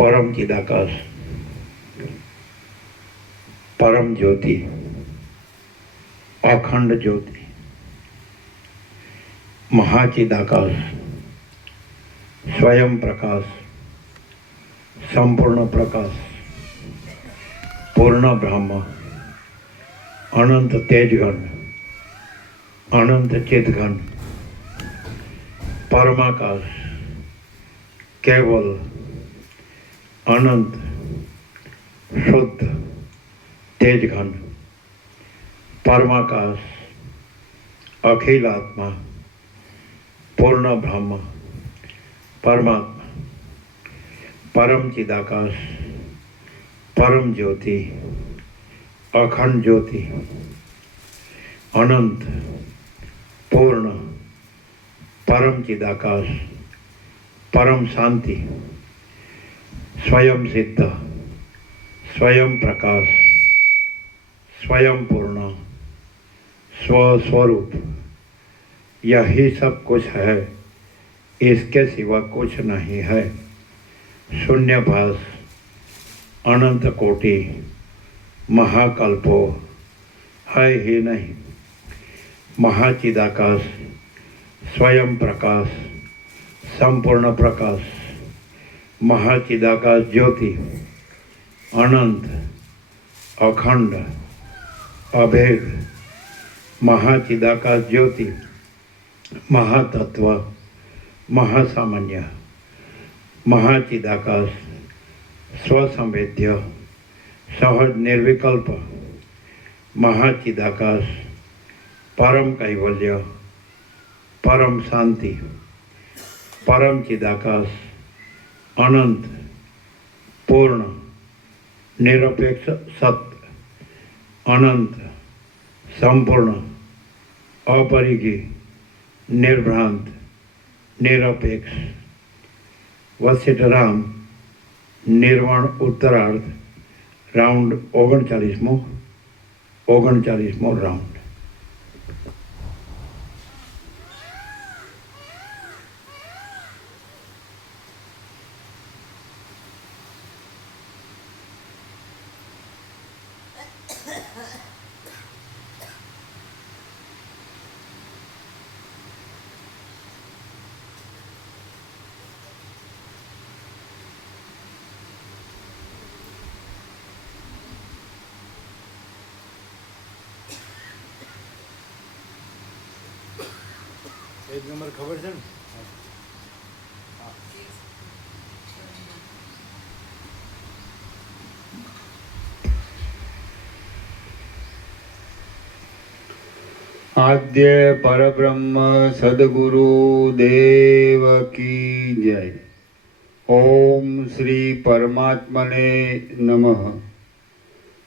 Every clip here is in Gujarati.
परम चिदाकाश, परम ज्योति, अखंड ज्योति, महाचिदाकाश, स्वयं प्रकाश, संपूर्ण प्रकाश, पूर्ण ब्रह्म, अनंत तेजघन, अनंत चिदघन, परमाकाश, केवल, अनंत, शुद्ध, तेजघन, परमाकाश, अखिल आत्मा, पूर्ण ब्रह्म, परमात्मा, परम चिदाकाश, परम ज्योति, अखंड ज्योति, अनंत, पूर्ण, परम चिदाकाश, परम शांति, स्वयं सिद्ध, स्वयं प्रकाश, स्वयं पूर्ण, स्वस्वरूप, यही सब कुछ है, इसके सिवा कुछ नहीं है। शून्यभास, अनंत कोटि, महाकल्पो है ही नहीं। महाचिदाकाश, स्वयं प्रकाश, संपूर्ण प्रकाश, महाचिदाकाश ज्योति, अनंत, अखंड, अभेद, महाचिदाकाश ज्योति, महातत्व, महासामान्य, महाचिदाकाश, स्वसंवेद्य, सहज निर्विकल्प, महाचिदाकाश, परम कैवल्य, परम शांति, परम चिदाकाश, अनंत, पूर्ण, निरपेक्ष सत्य, अनंत, संपूर्ण, अपरिगी, निर्भ्रांत, निरपेक्ष, वशिष्ठ राम, निर्वाण उत्तरार्ध, राउंड 39मो राउंड। एक नंबर खबर है ना। आद्य परब्रह्म सद्गुरु देव की जय। ओम श्री परमात्मने नमः।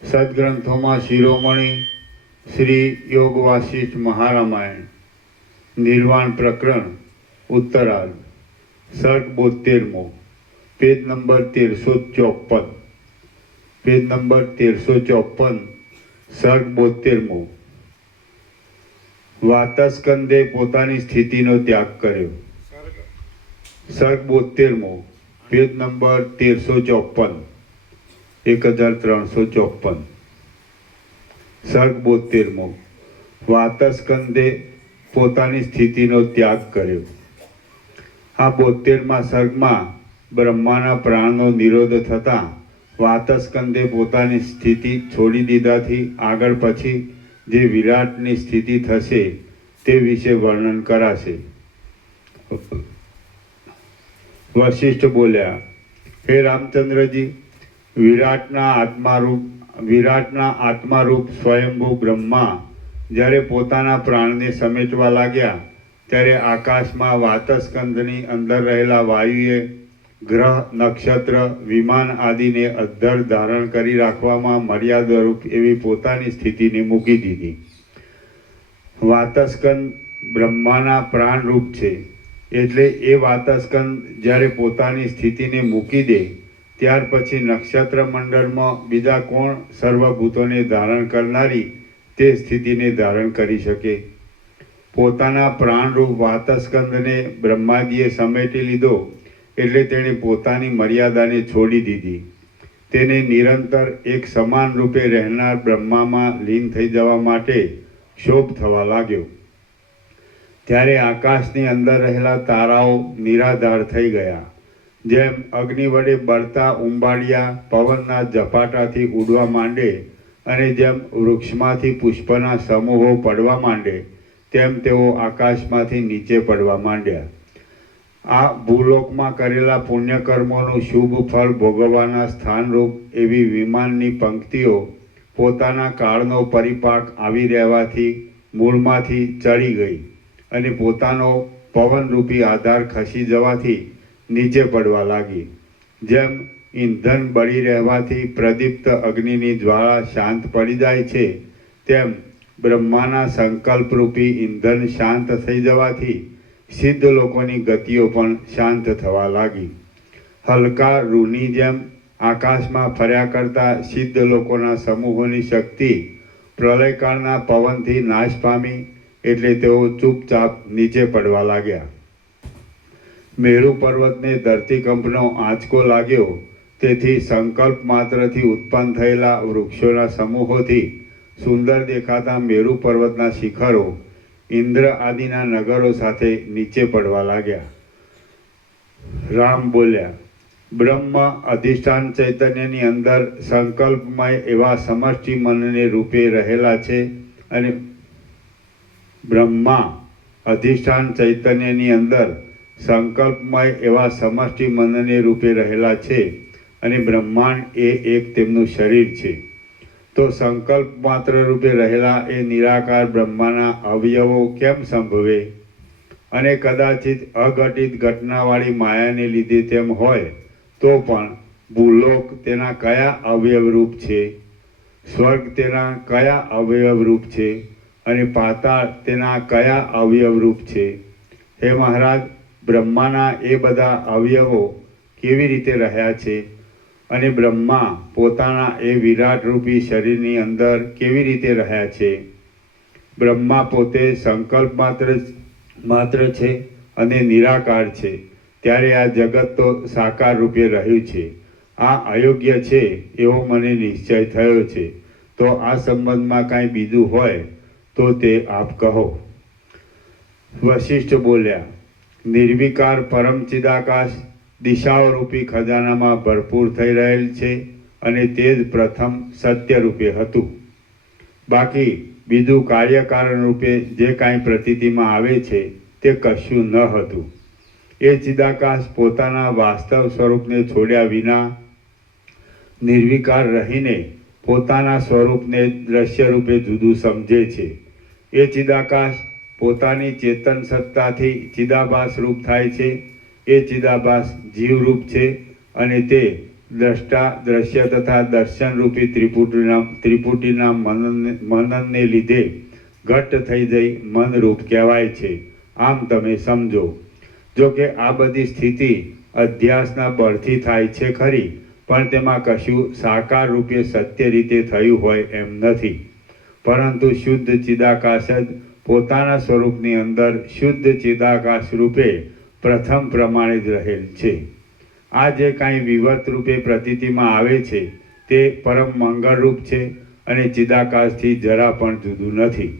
सद्ग्रंथों में शिरोमणि श्री योग वासिष्ठ महारामायण निर्वाण प्रकरण उत्तरार्ध सर्ग 72 पेज नंबर 1354 पेज नंबर 1354 सर्ग 72 વાતસ્કંદે પોતાની સ્થિતિનો ત્યાગ કર્યો। સર્ગ 72 પેજ નંબર 1354 1354 સર્ગ 72 વાતસ્કંદે પોતાની સ્થિતિનો ત્યાગ કર્યો। આ 72મા સર્ગમાં બ્રહ્માના પ્રાણનો નિરોધ થતાં વાતસ્કંદે પોતાની સ્થિતિ છોડી દીધાથી આગળ પછી જે વિરાટની સ્થિતિ થશે તે વિશે વર્ણન કરાશે। વશિષ્ઠ બોલ્યા, હે રામચંદ્રજી, વિરાટના આત્મારૂપ સ્વયંભૂ બ્રહ્મા જ્યારે પોતાના પ્રાણને સમેટવા લાગ્યા ત્યારે આકાશમાં વાતસ્કંદની અંદર રહેલા વાયુએ ગ્રહ, નક્ષત્ર, વિમાન આદિને અદ્ધર ધારણ કરી રાખવામાં મર્યાદારૂપ એવી પોતાની સ્થિતિને મૂકી દીધી। વાતસ્કંદ બ્રહ્માના પ્રાણરૂપ છે, એટલે એ વાતસ્કંદ જ્યારે પોતાની સ્થિતિને મૂકી દે ત્યાર પછી નક્ષત્ર મંડળમાં બીજા કોણ સર્વભૂતોને ધારણ કરનારી તે સ્થિતિને ધારણ કરી શકે? પોતાના પ્રાણરૂપ વાતસ્કંદને બ્રહ્માજીએ સમેટી લીધો એટલે તેણે પોતાની મર્યાદાને છોડી દીધી. તેને નિરંતર એક સમાન રૂપે રહેનાર બ્રહ્મામાં લીન થઈ જવા માટે ક્ષોભ થવા લાગ્યો. ત્યારે આકાશની અંદર રહેલા તારાઓ નિરાધાર થઈ ગયા. જેમ અગ્નિ વડે બળતા ઉંબાડિયા પવનના ઝપાટાથી ઉડવા માંડે અને જેમ વૃક્ષમાંથી પુષ્પના સમૂહો પડવા માંડે, તેમ તેઓ આકાશમાંથી નીચે પડવા માંડ્યા. આ ભૂલોકમાં કરેલા પુણ્યકર્મોનું શુભ ફળ ભોગવવાના સ્થાનરૂપ એવી વિમાનની પંક્તિઓ પોતાના કાળનો પરિપાક આવી રહેવાથી મૂળમાંથી ચડી ગઈ અને પોતાનો પવનરૂપી આધાર ખસી જવાથી નીચે પડવા લાગી. જેમ ઈંધણ બળી રહેવાથી પ્રદીપ્ત અગ્નિની જ્વાળા શાંત પડી જાય છે, તેમ બ્રહ્માના સંકલ્પરૂપી ઈંધણ શાંત થઈ જવાથી સિદ્ધ લોકોની ગતિઓ પણ શાંત થવા લાગી. હલકા રૂની જેમ આકાશમાં ફર્યા કરતા સિદ્ધ લોકોના સમૂહોની શક્તિ પ્રલયકાળના પવનથી નાશ પામી, એટલે તેઓ ચૂપચાપ નીચે પડવા લાગ્યા. મેરુ પર્વતને ધરતીકંપનો આંચકો લાગ્યો, તેથી સંકલ્પ માત્રથી ઉત્પન્ન થયેલા વૃક્ષોના સમૂહોથી સુંદર દેખાતા મેરુ પર્વતના શિખરો ઇન્દ્ર આદિના નગરો સાથે નીચે પડવા લાગ્યા. રામ બોલ્યા, બ્રહ્મ અધિષ્ઠાન ચૈતન્યની અંદર સંકલ્પમય એવા સમષ્ટિ મનને રૂપે રહેલા છે અને બ્રહ્મા અધિષ્ઠાન ચૈતન્યની અંદર સંકલ્પમય એવા સમષ્ટિ મનને રૂપે રહેલા છે અને બ્રહ્માંડ એ એક તેમનું શરીર છે. તો સંકલ્પ માત્ર રૂપે રહેલા એ નિરાકાર બ્રહ્માના અવયવો કેમ સંભવે? અને કદાચિત અઘટિત ઘટનાવાળી માયાને લીધે તેમ હોય તો પણ ભૂલોક તેના કયા અવયવરૂપ છે? સ્વર્ગ તેના કયા અવયવરૂપ છે? અને પાતાળ તેના કયા અવયવરૂપ છે? હે મહારાજ, બ્રહ્માના એ બધા અવયવો કેવી રીતે રહ્યા છે? અને બ્રહ્મા પોતાના એ વિરાટ રૂપી શરીરની અંદર કેવી રીતે રહ્યા છે? બ્રહ્મા પોતે સંકલ્પ માત્ર છે અને નિરાકાર છે, ત્યારે આ જગત તો સાકાર રૂપે રહ્યું છે. આ અયોગ્ય છે એવો મને નિશ્ચય થયો છે. તો આ સંબંધમાં કાંઈ બીજું હોય તો તે આપ કહો. વશિષ્ઠ બોલ્યા, નિર્વિકાર પરમ ચિદાકાશ દિશાઓ રૂપી ખજાનામાં ભરપૂર થઈ રહેલ છે અને તે જ પ્રથમ સત્ય રૂપે હતું. બાકી બીજું કાર્યકારણ રૂપે જે કાંઈ પ્રતીતિમાં આવે છે તે કશું ન હતું. એ ચિદાકાશ પોતાના વાસ્તવ સ્વરૂપને છોડ્યા વિના નિર્વિકાર રહીને પોતાના સ્વરૂપને દ્રશ્ય રૂપે જુદું સમજે છે. એ ચિદાકાશ પોતાની ચેતન સત્તાથી ચિદાભાસ રૂપ થાય છે. એ ચિદાભાસ જીવરૂપ છે અને તે દ્રષ્ટા દ્રશ્ય તથા દર્શન રૂપી ત્રિપુટીના મનનને લીધે ઘટ્ટ થઈ જઈ મનરૂપ કહેવાય છે. આમ તમે સમજો. જો કે આ બધી સ્થિતિ અધ્યાસના બળથી થાય છે ખરી, પણ તેમાં કશું સાકાર રૂપે સત્ય રીતે થયું હોય એમ નથી. પરંતુ શુદ્ધ ચિદાકાશ જ પોતાના સ્વરૂપની અંદર શુદ્ધ ચિદાકાશ રૂપે પ્રથમ પ્રમાણે જ રહેલ છે. આ જે કાંઈ વિવત રૂપે પ્રતીતિમાં આવે છે તે પરમ મંગળરૂપ છે અને ચિદાકાશથી જરા પણ જુદું નથી.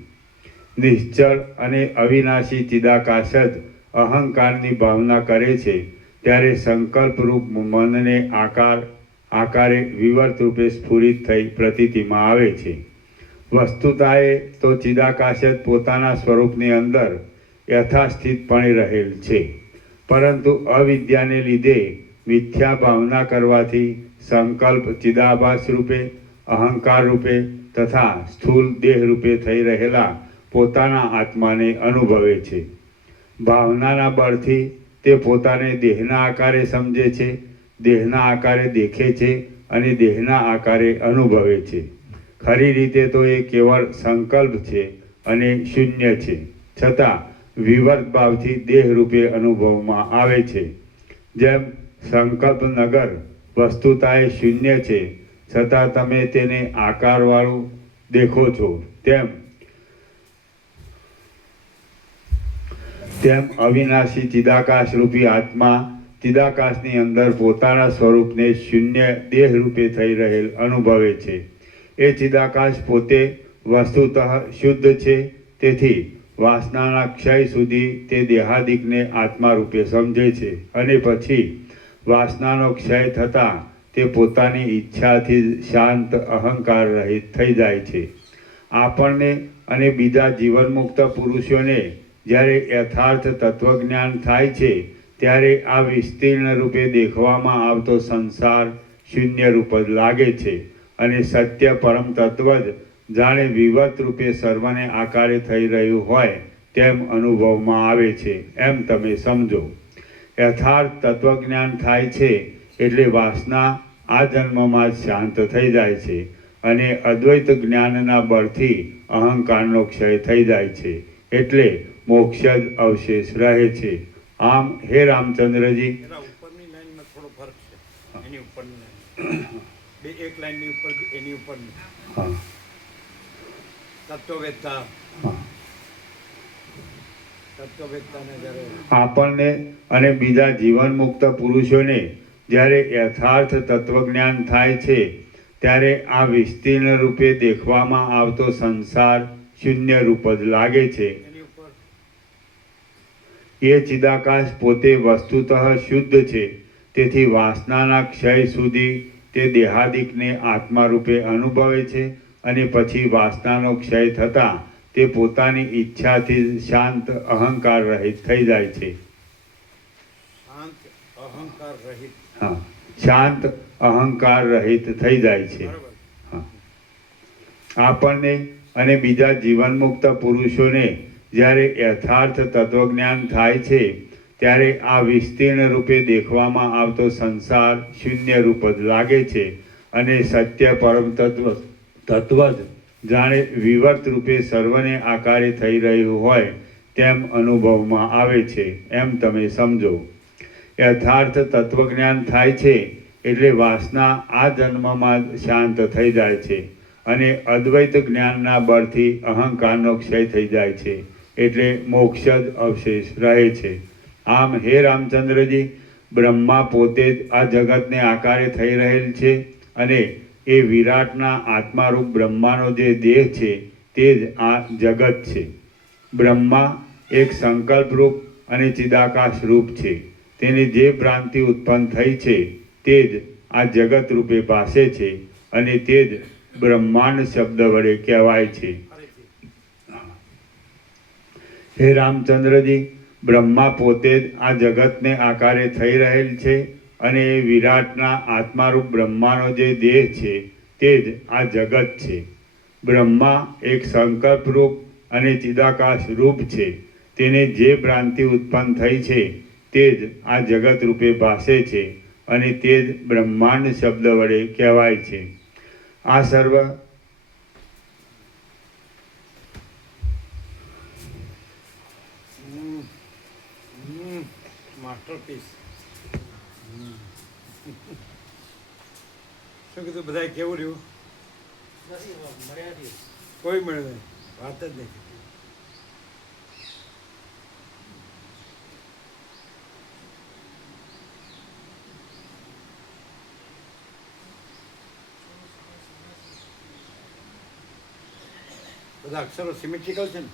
નિશ્ચળ અને અવિનાશી ચિદાકાશ જ અહંકારની ભાવના કરે છે, ત્યારે સંકલ્પરૂપ મનને આકારે વિવર્ત રૂપે સ્ફુરિત થઈ પ્રતીતિમાં આવે છે. વસ્તુતાએ તો ચિદાકાશ જ પોતાના સ્વરૂપની અંદર યથાસ્થિતપણે રહેલ છે, પરંતુ અવિદ્યાને લીધે મિથ્યા ભાવના કરવાથી સંકલ્પ ચિદાભાસ રૂપે, અહંકાર રૂપે તથા સ્થૂળ દેહ રૂપે થઈ રહેલા પોતાના આત્માને અનુભવે છે. ભાવનાના બળથી તે પોતાને દેહના આકારે સમજે છે, દેહના આકારે દેખે છે અને દેહના આકારે અનુભવે છે. ખરી રીતે તો એ કેવળ સંકલ્પ છે અને શૂન્ય છે, છતાં વિવર્ત ભાવથી દેહ રૂપે અનુભવમાં આવે છે. જેમ સંકલ્પ નગર વસ્તુતાએ શૂન્ય છે, છતાં તમે તેને આકારવાળું દેખો છો, તેમ અવિનાશી ચિદાકાશ રૂપી આત્મા ચિદાકાશની અંદર પોતાના સ્વરૂપને શૂન્ય દેહ રૂપે થઈ રહેલ અનુભવે છે. એ ચિદાકાશ પોતે વસ્તુતઃ શુદ્ધ છે. તેથી વાસનાના ક્ષય સુધી તે દેહાદિકને આત્મા રૂપે સમજે છે અને પછી વાસનાનો ક્ષય થતાં તે પોતાની ઈચ્છાથી શાંત અહંકાર રહિત થઈ જાય છે. આપણને અને બીજા જીવનમુક્ત પુરુષોને જ્યારે યથાર્થ તત્વજ્ઞાન થાય છે ત્યારે આ વિસ્તીર્ણ રૂપે દેખવામાં આવતો સંસાર શૂન્ય રૂપ જ લાગે છે અને સત્ય પરમ તત્વ જ જાણે વિવત રૂપે સર્વને આકારે થઈ રહ્યું હોય તેમ અનુભવમાં આવે છે એમ તમે સમજો. યથાર્થ તત્વજ્ઞાન થાય છે એટલે વાસના આ જન્મમાં જ શાંત થઈ જાય છે અને અદ્વૈત જ્ઞાનના બળથી અહંકારનો ક્ષય થઈ જાય છે એટલે મોક્ષ જ અવશેષ રહે છે. આમ હે રામચંદ્રજી, એના ઉપરની લાઈનમાં થોડો ફરક છે. એની ઉપરની લાઈન બે એક લાઈનની ઉપર એની ઉપરની હા તત્વવેદતા હા તત્વવેદતાને જ્યારે આપણને અને બીજા જીવનમુક્ત પુરુષોને જ્યારે યથાર્થ તત્વજ્ઞાન થાય છે ત્યારે આ વિસ્તીર્ણ રૂપે દેખવામાં આવતો સંસાર શૂન્ય રૂપ જ લાગે છે. એની ઉપર એ ચિદાકાશ પોતે વસ્તુતઃ શુદ્ધ છે. તેથી વાસનાના ક્ષય સુધી તે દેહાદિકને આત્મા રૂપે અનુભવે છે અને પછી વાસનાનો ક્ષય થતાં તે પોતાની ઈચ્છાથી શાંત અહંકાર રહિત થઈ જાય છે. શાંત અહંકાર રહિત. હા, શાંત અહંકાર રહિત થઈ જાય છે. બરાબર. હા. આપણને અને બીજા જીવનમુક્ત પુરુષોને જ્યારે યથાર્થ તત્વજ્ઞાન થાય છે ત્યારે આ વિસ્તીર્ણ રૂપે દેખવામાં આવતો સંસાર શૂન્ય રૂપ જ લાગે છે અને સત્ય પરમ તત્વ જ જાણે વિવર્ત રૂપે સર્વને આકારે થઈ રહ્યું હોય તેમ અનુભવમાં આવે છે એમ તમે સમજો. યથાર્થ તત્વજ્ઞાન થાય છે એટલે વાસના આ જન્મમાં જ શાંત થઈ જાય છે અને અદ્વૈત જ્ઞાનના બળથી અહંકારનો ક્ષય થઈ જાય છે એટલે મોક્ષ જ અવશેષ રહે છે. આમ હે રામચંદ્રજી, બ્રહ્મા પોતે જ આ જગતને આકારે થઈ રહેલ છે અને એ વિરાટના આત્મારૂપ બ્રહ્માનો જે દેહ છે તે જ આ જગત છે. બ્રહ્મા એક સંકલ્પરૂપ અને ચિદાકાશ રૂપ છે. તેની જે ભ્રાંતિ ઉત્પન્ન થઈ છે તે જ આ જગત રૂપે ભાસે છે અને તે જ બ્રહ્માંડ શબ્દ વડે કહેવાય છે. હે રામચંદ્રજી, બ્રહ્મા પોતે જ આ જગતને આકારે થઈ રહેલ છે અને એ વિરાટના આત્મારૂપ બ્રહ્માનો જે દેહ છે તે જ આ જગત છે. બ્રહ્મા એક સંકલ્પ રૂપ અને ચિદાકાશ રૂપ છે. તેને જે ભ્રાંતિ ઉત્પન્ન થઈ છે તે જ આ જગત રૂપે ભાસે છે અને તે જ બ્રહ્માંડ શબ્દ વડે કહેવાય છે. આ સર્વ માસ્ટરપીસ. શું કીધું? બધાએ કેવું રહ્યું? કોઈ મળે નહીં, વાત જ નહીં. બધા અક્ષરો સિમેટ્રિકલ છે ને?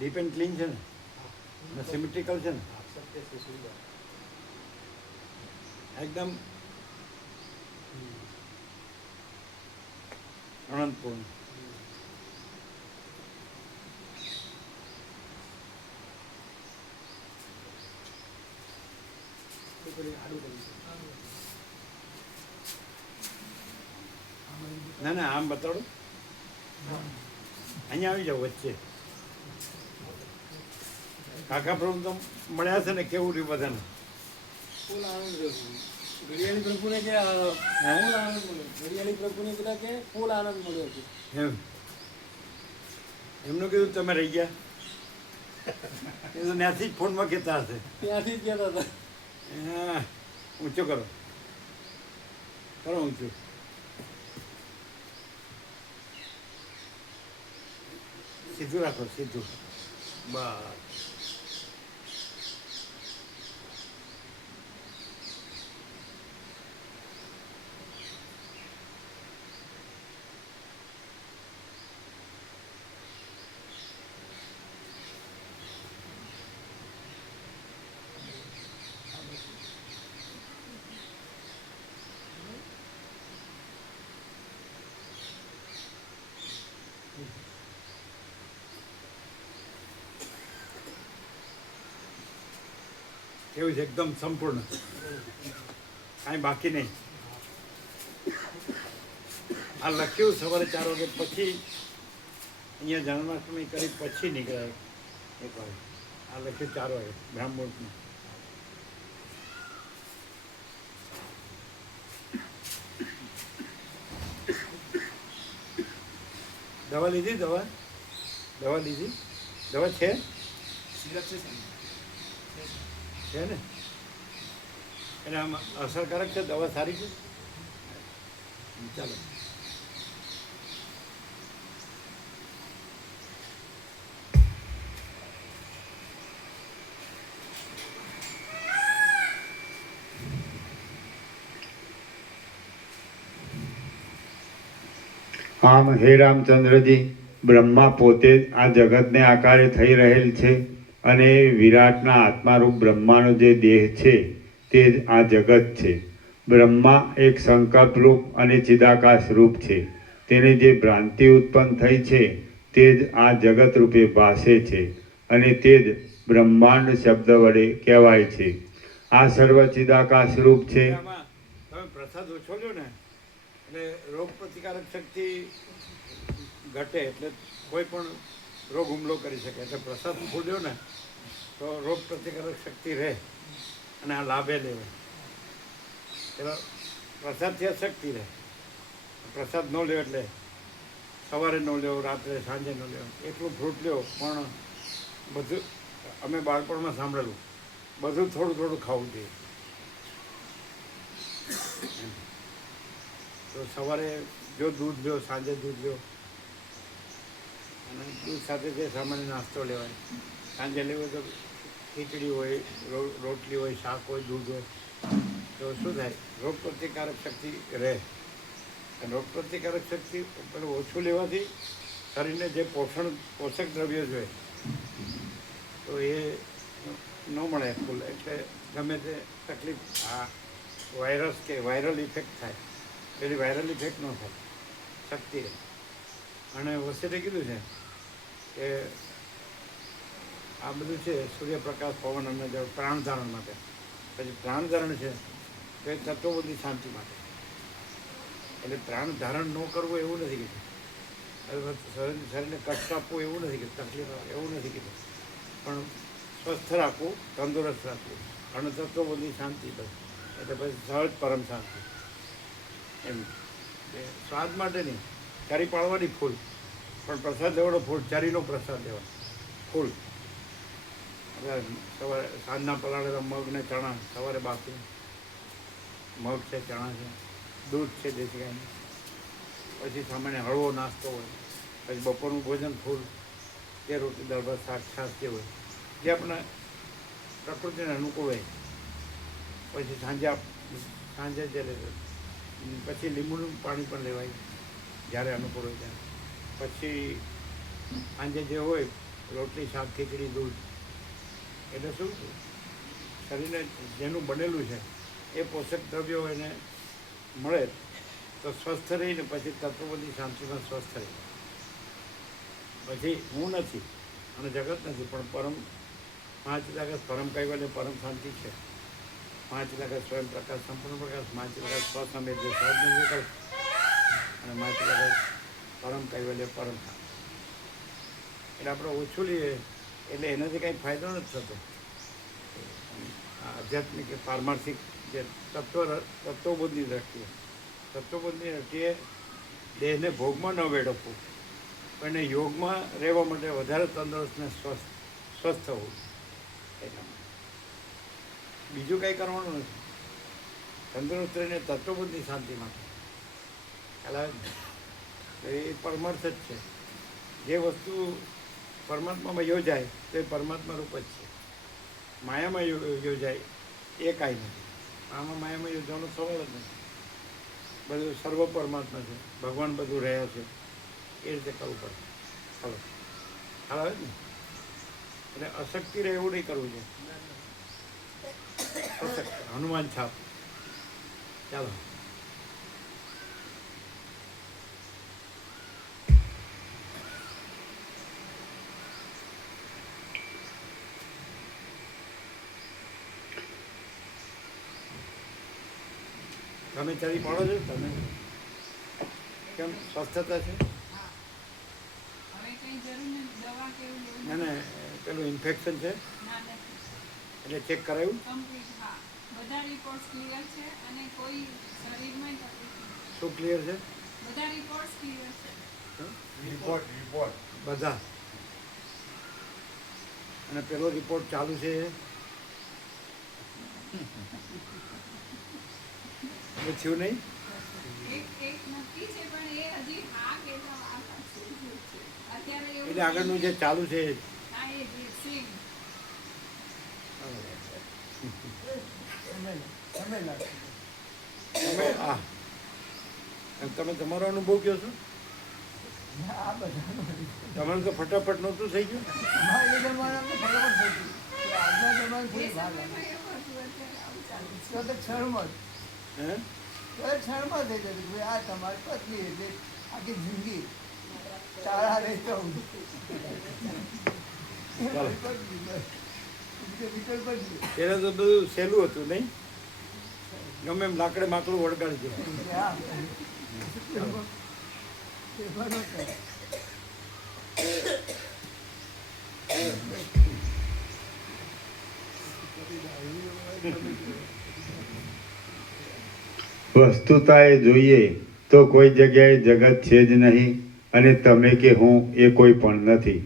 ડીપ એન્ડ ક્લીન છે ને? સિમેટ્રિકલ છે ને? એકદમ અનંતપૂર્ણ. ના ના, આમ બતાડો. અહીંયા આવી જાઓ વચ્ચે. કાકા પ્રભુ તો મળ્યા છે ને, કેવું રહ્યું બધાને? ફૂલ આનંદ રહ્યો. ઘડિયાળી પ્રભુને કે ફૂલ આનંદ મળ્યો. ઘડિયાળી પ્રભુને કીધા કે ફૂલ આનંદ મળ્યો છે. એમ એમનું કીધું તમે રહી ગયા એ તો ત્યાંથી જ ફોનમાં કહેતા હશે. ત્યાંથી જ કહેતા હતા. ઊંચું કરો, કરો ઊંચું. સીધું રાખો, સીધું. બસ. કેવું છે? એકદમ સંપૂર્ણ, કાંઈ બાકી નહીં. આ લખ્યું સવારે 4 વાગે પછી, અહીંયા જન્માષ્ટમી કરી પછી નીકળ્યા એક વાગે. આ લખ્યું 4 વાગે બ્રાહ્મણમાં. દવા લીધી? દવા લીધી? દવા છે ને? એને આમ અસરકારક છે? દવા સારી છે? ચાલો. આમ હે રામચંદ્રજી, બ્રહ્મા પોતે જ આ જગતને આકારે થઈ રહેલ છે અને વિરાટના આત્મારૂપ બ્રહ્માનો જે દેહ છે તે જ આ જગત છે. બ્રહ્મા એક સંકલ્પરૂપ અને ચિદાકાશ રૂપ છે. તેને જે ભ્રાંતિ ઉત્પન્ન થઈ છે તે જ આ જગત રૂપે ભાસે છે અને તે જ બ્રહ્માંડ શબ્દ વડે કહેવાય છે. આ સર્વ ચિદાકાશ રૂપ છે. આમાં તમે પ્રસાદ ઓછો લ્યો ને એટલે રોગ પ્રતિકારક શક્તિ ઘટે, એટલે કોઈ પણ રોગ હુમલો કરી શકે. એટલે પ્રસાદ ફૂલ્યો ને તો રોગ પ્રતિકારક શક્તિ રહે અને આ લાભે લેવાય. એટલે પ્રસાદથી અશક્તિ રહે. પ્રસાદ ન લ્યો એટલે સવારે ન લ્યો, રાત્રે સાંજે ન લ્યો, એટલું ફ્રૂટ લ્યો. પણ બધું અમે બાળપણમાં સાંભળેલું, બધું થોડું થોડું ખાવું જોઈએ. તો સવારે જો દૂધ લ્યો, સાંજે દૂધ લ્યો, અને દૂધ સાથે જે સામાન્ય નાસ્તો લેવાય. સાંજે લેવો તો ખીચડી હોય, રોટલી હોય, શાક હોય, દૂધ હોય, તો શું થાય? રોગ પ્રતિકારક શક્તિ રહે. અને રોગ પ્રતિકારક શક્તિ પેલું ઓછું લેવાથી શરીરને જે પોષક દ્રવ્યો જોઈએ તો એ ન મળે ફૂલ. એટલે ગમે તે તકલીફ, આ વાયરસ કે વાયરલ ઇફેક્ટ થાય, પેલી વાયરલ ઇફેક્ટ ન થાય, શક્તિ રહે. અને વસેટે કીધું છે કે આ બધું છે સૂર્યપ્રકાશ, પવન અને જળ પ્રાણ ધારણ માટે. પછી પ્રાણ ધારણ છે તો એ તત્વોબધી શાંતિ માટે. એટલે પ્રાણ ધારણ ન કરવું એવું નથી કીધું. શરીરને કષ્ટ આપવું એવું નથી કીધું, તકલીફ એવું નથી કીધું. પણ સ્વસ્થ રાખવું, તંદુરસ્ત રાખવું અને તત્વોબધી શાંતિ બસ. એટલે પછી સહજ પરમ શાંતિ. એમ સ્વાદ માટે નહીં, ચારી પાડવાની ફૂલ, પણ પ્રસાદ લેવાનો ફૂલ, ચારીનો પ્રસાદ લેવાનો ફૂલ. સવારે સાંજના પલાળેલા મગ ને ચણા સવારે બાફી, મગ છે, ચણા છે, દૂધ છે દેશી ગાયનું. પછી સામાન્ય હળવો નાસ્તો હોય. પછી બપોરનું ભોજન ફૂલ, કે રોટી, દાળ ભાત, શાક, છાશ જે હોય, જે આપણે પ્રકૃતિને અનુકૂળ હોય. પછી સાંજે જે પછી લીંબુનું પાણી પણ લેવાય જ્યારે અનુકૂળ હોય ત્યારે. પછી સાંજે જે હોય રોટલી, શાક, ખીચડી, દૂધ. એટલે શું? શરીરને જેનું બનેલું છે એ પોષક દ્રવ્યો એને મળે તો સ્વસ્થ રહીને પછી તત્વોબધી શાંતિમાં સ્વસ્થ રહે. પછી હું નથી અને જગત નથી, પણ પરમ 5 લાખ પરમ કૈવલ્ય, પરમ શાંતિ છે. 5 લાખ સ્વયં પ્રકાશ, સંપૂર્ણ પ્રકાશ, 5 લાખ સ્વસમેત જે સહજ વિકલ્પ, અને 5 લાખ પરમ કૈવલ્ય, પરમ શાંતિ. એટલે આપણે ઓછું લઈએ એટલે એનાથી કંઈ ફાયદો નથી થતો. આધ્યાત્મિક કે પારમાર્થિક જે તત્વબોધની દ્રષ્ટિએ, દેહને ભોગમાં ન વેડફવું, પણ એને યોગમાં રહેવા માટે વધારે તંદુરસ્ત ને સ્વસ્થ થવું. એટલા માટે બીજું કંઈ કરવાનું નથી. તંદુરસ્ત રહીને તત્વબુદ્ધિ શાંતિ માટે ખ્યાલ આવે ને? એ પરમાર્થ જ છે. જે વસ્તુ પરમાત્મામાં યોજાય તો એ પરમાત્મા રૂપ જ છે. માયામાં યોજાય એ કાંઈ નથી. આમાં માયામાં યોજવાનો સવાલ જ નથી. બધું સર્વ પરમાત્મા છે, ભગવાન બધું રહ્યા છે, એ રીતે કરવું પડે. ચાલો ખ્યાલ આવે ને? એટલે અશક્તિ રહે એવું નહીં કરવું છે. અશક્તિ હનુમાન છાપ. ચાલો તમે ચરી પડો છો? તમે કેમ સ્વસ્થતા છે? હવે કઈ જરૂર નથી દવા કે એવું લેવું ના ના, પેલું ઇન્ફેક્શન છે ના નથી. એટલે ચેક કરાયું? કમ્પ્લીટ હા, બધા રિપોર્ટ્સ ક્લિયર છે અને કોઈ શરીરમાં તકલીફ નથી. શું ક્લિયર છે? બધા રિપોર્ટ્સ ક્લિયર છે. રિપોર્ટ બધા. અને પેલો રિપોર્ટ ચાલુ છે એ થયું નહીં? એક નક્કી છે પણ એ હજી હા કેટલા વાર લાગશે છે. અત્યારે એવું એટલે આગળનું જે ચાલુ છે એ. હા એ જ સેમ. તમે હા તમે તમારો અનુભવ કહો છો? તમારું તો ફટાફટ નહોતું થઈ ગયું? એ સમયમાં એવું હતું, અત્યારે આવું ચાલુ છે. હે? ક્ષણમાં થઈ જતું ભાઈ આ તમારી પત્ની એટલે આખી જિંદગી તારા રહેતો ચાલો. વિકલ્પ જ ત્યારે તો બધું સહેલું હતું નહીં? ગમે એમ લાકડે માકડું વળગાડી દે. વસ્તુતાએ જોઈએ તો કોઈ જગ્યાએ જગત છે જ નહીં અને તમે કે હું એ કોઈ પણ નથી.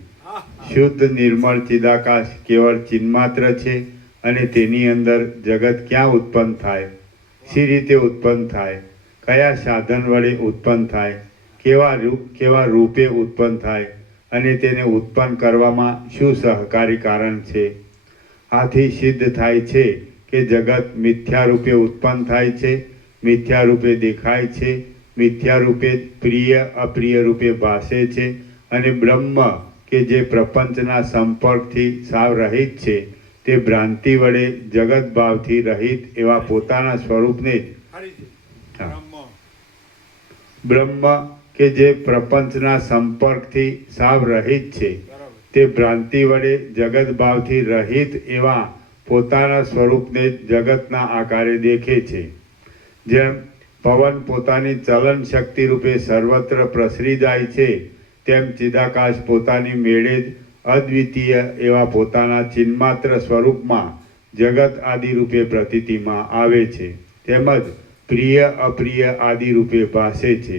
શુદ્ધ નિર્મળ ચિદાકાશ કેવળ ચિન્માત્ર છે અને તેની અંદર જગત ક્યાં ઉત્પન્ન થાય, શી રીતે ઉત્પન્ન થાય, કયા સાધન વડે ઉત્પન્ન થાય, કેવા રૂપે ઉત્પન્ન થાય અને તેને ઉત્પન્ન કરવામાં શું સહકારી કારણ છે. આથી સિદ્ધ થાય છે કે જગત મિથ્યા રૂપે ઉત્પન્ન થાય છે, મિથ્યા રૂપે દેખાય છે, મિથ્યા રૂપે પ્રિય અપ્રિય રૂપે ભાસે છે અને બ્રહ્મ કે જે પ્રપંચના સંપર્કથી સાવ રહિત છે તે ભ્રાંતિ વડે જગત ભાવથી રહિત એવા પોતાના સ્વરૂપને જ ફરીથી હા. બ્રહ્મ. બ્રહ્મ કે જે પ્રપંચના સંપર્કથી સાવ રહિત છે બરાબર. તે ભ્રાંતિ વડે જગત ભાવથી રહિત એવા પોતાના સ્વરૂપને જ જગતના આકારે દેખે છે. જેમ પવન પોતાની ચલન શક્તિ રૂપે સર્વત્ર પ્રસરી જાય છે તેમ ચિદાકાશ પોતાની મેળે જ અદ્વિતીય એવા પોતાના ચિન્માત્ર સ્વરૂપમાં જગત આદિ રૂપે પ્રતીતિમાં આવે છે, તેમજ પ્રિય અપ્રિય આદિ રૂપે ભાસે છે.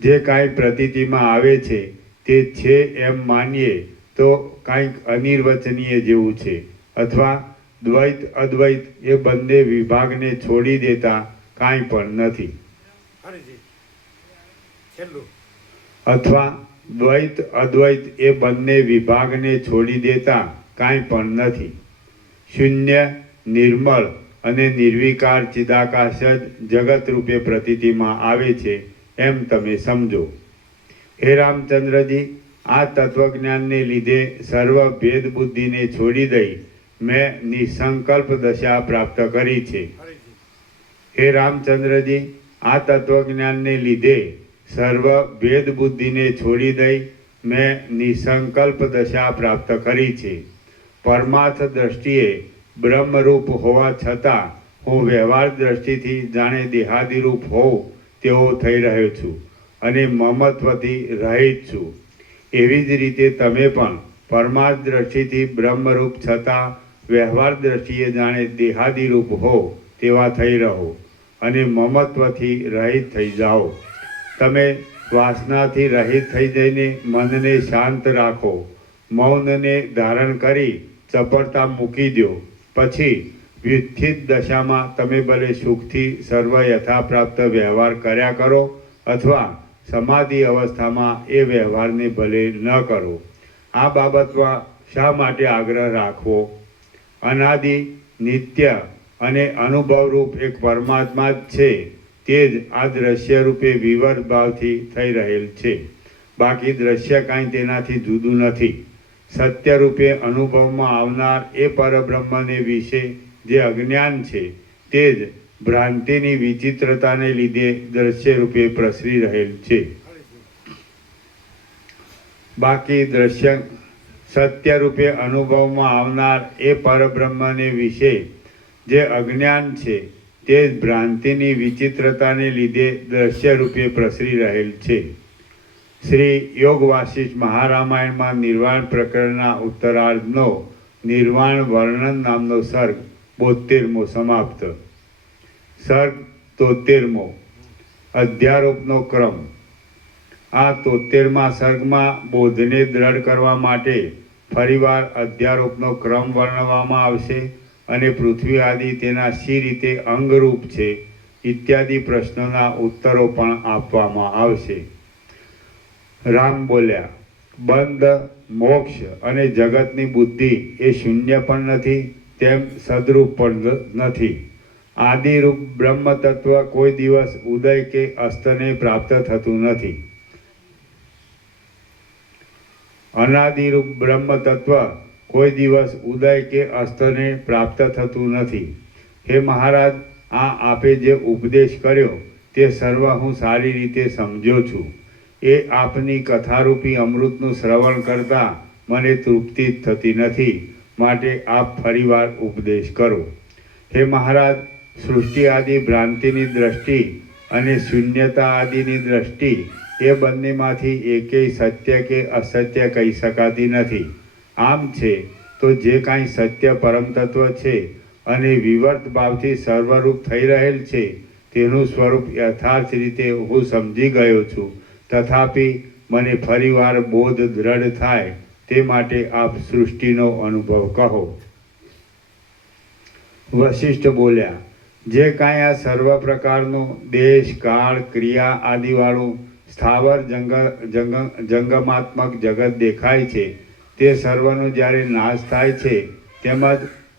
જે કાંઈ પ્રતીતિમાં આવે છે તે છે એમ માનીએ તો કાંઈક અનિર્વચનીય જેવું છે, અથવા દ્વૈત અદ્વૈત એ બંને વિભાગને છોડી દેતા કાંઈ પણ નથી, ફરીથી છેલ્લું. અથવા દ્વૈત અદ્વૈત એ બંને વિભાગને છોડી દેતા કાંઈ પણ નથી. શૂન્ય નિર્મળ અને નિર્વિકાર ચિદાકાશ જ જગત રૂપે પ્રતીતિમાં આવે છે એમ તમે સમજો. હે રામચંદ્રજી, આ તત્વજ્ઞાનને લીધે સર્વ ભેદ બુદ્ધિને છોડી દઈ મેં નિસંકલ્પ દશા પ્રાપ્ત કરી છે. ફરીથી હે રામચંદ્રજી, આ તત્વજ્ઞાનને લીધે સર્વ ભેદ બુદ્ધિને છોડી દઈ મેં નિસંકલ્પ દશા પ્રાપ્ત કરી છે. પરમાર્થ દ્રષ્ટિએ બ્રહ્મરૂપ હોવા છતાં હું વ્યવહાર દ્રષ્ટિથી જાણે દેહાદિરૂપ હોઉં તેવો થઈ રહ્યો છું અને મમત્વથી રહિત છું. એવી જ રીતે તમે પણ પરમાર્થ દ્રષ્ટિથી બ્રહ્મરૂપ છતાં વ્યવહાર દ્રષ્ટિએ જાણે દેહાદિરૂપ હો તેવા થઈ રહો અને મમત્વથી રહિત થઈ જાઓ. તમે વાસનાથી રહિત થઈ જઈને મનને શાંત રાખો, મૌનને ધારણ કરી ચપળતા મૂકી દો, પછી વ્યુત્થિત દશામાં તમે ભલે સુખથી સર્વ યથાપ્રાપ્ત વ્યવહાર કર્યા કરો અથવા સમાધિ અવસ્થામાં એ વ્યવહારને ભલે ન કરો. આ બાબતમાં શા માટે આગ્રહ રાખવો? અનાદિ, નિત્ય અને અનુભવરૂપ એક પરમાત્મા જ છે. તે જ આ દ્રશ્ય રૂપે વિવર્ત ભાવથી થઈ રહેલ છે. બાકી દ્રશ્ય કાંઈ તેનાથી જુદું નથી. સત્ય રૂપે અનુભવમાં આવનાર એ પરબ્રહ્મને વિશે જે અજ્ઞાન છે તે જ ભ્રાંતિની વિચિત્રતાને લીધે દ્રશ્ય રૂપે પ્રસરી રહેલ છે. બાકી દ્રશ્ય સત્ય રૂપે અનુભવમાં આવનાર એ પરબ્રહ્મને વિશે જે અજ્ઞાન છે તે જ ભ્રાંતિની વિચિત્રતાને લીધે દ્રશ્ય રૂપે પ્રસરી રહેલ છે. શ્રી યોગ વાસિષ્ઠ મહારામાયણમાં નિર્વાણ પ્રકરણના ઉત્તરાર્ધનો નિર્વાણ વર્ણન નામનો સર્ગ 72મો સમાપ્ત. સર્ગ 73મો અધ્યારોપનો ક્રમ. આ 73મા સર્ગમાં બોધને દ્રઢ કરવા માટે ફરીવાર અધ્યારોપનો ક્રમ વર્ણવવામાં આવશે અને પૃથ્વી આદિ તેના શી રીતે અંગરૂપ છે ઇત્યાદિ પ્રશ્નોના ઉત્તરો પણ આપવામાં આવશે. રામ બોલ્યા, બંધ, મોક્ષ અને જગતની બુદ્ધિ એ શૂન્ય પણ નથી, તેમ સદરૂપ પણ નથી. આદિરૂપ બ્રહ્મ તત્વ કોઈ દિવસ ઉદય કે અસ્તને પ્રાપ્ત થતું નથી. અનાદિરૂપ બ્રહ્મ તત્વ કોઈ દિવસ ઉદય કે અસ્તને પ્રાપ્ત થતું નથી. હે મહારાજ, આ આપે જે ઉપદેશ કર્યો તે સર્વ હું સારી રીતે સમજ્યો છું. એ આપની કથારૂપી અમૃતનું શ્રવણ કરતાં મને તૃપ્તિ જ થતી નથી. માટે આપ ફરીવાર ઉપદેશ કરો. હે મહારાજ, સૃષ્ટિ આદિ ભ્રાંતિની દ્રષ્ટિ અને શૂન્યતા આદિની દ્રષ્ટિ એ બંનેમાંથી એકેય સત્ય કે અસત્ય કહી શકાતી નથી. આમ છે તો જે કાંઈ સત્ય પરમ તત્વ છે અને વિવર્ત ભાવથી સર્વરૂપ થઈ રહેલ છે તેનું સ્વરૂપ યથાર્થ રીતે હું સમજી ગયો છું. તથાપિ મને ફરીવાર બોધ દ્રઢ થાય તે માટે આપ સૃષ્ટિનો અનુભવ કહો. વશિષ્ઠ બોલ્યા, જે કાંઈ આ સર્વ પ્રકારનું દેશ, કાળ, ક્રિયા આદિવાળું સ્થાવર જંગમાત્મક જગત દેખાય છે તે સર્વનો જ્યારે નાશ થાય છે તેમજ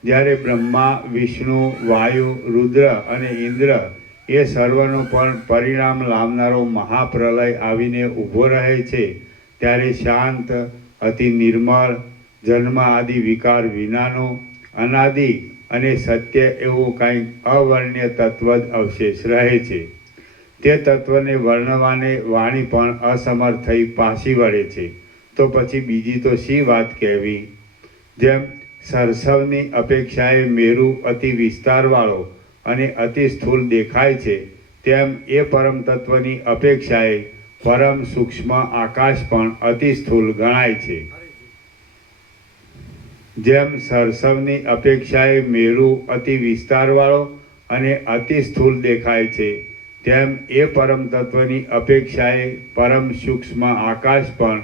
જ્યારે બ્રહ્મા, વિષ્ણુ, વાયુ, રુદ્ર અને ઇન્દ્ર એ સર્વનું પણ પરિણામ લાવનારો મહાપ્રલય આવીને ઊભો રહે છે ત્યારે શાંત, અતિ નિર્મળ, જન્મ આદિ વિકાર વિનાનો અનાદિ અને સત્ય એવું કાંઈક અવર્ણ્ય તત્વ જ અવશેષ રહે છે. તે તત્વને વર્ણવાને વાણી પણ અસમર્થ થઈ પાછી વળે છે. તો પછી બીજી તો શી વાત કહેવી? જેમ સરસવની અપેક્ષાએ મેરુ અતિ વિસ્તારવાળો અને અતિ સ્થૂળ દેખાય છે તેમ એ પરમ તત્વની અપેક્ષાએ પરમ સૂક્ષ્મ આકાશ પણ અતિ સ્થૂળ ગણાય છે. જેમ સરસવની અપેક્ષાએ મેરુ અતિ વિસ્તારવાળો અને અતિ સ્થૂળ દેખાય છે તેમ એ પરમ તત્વની અપેક્ષાએ પરમ સૂક્ષ્મ આકાશ પણ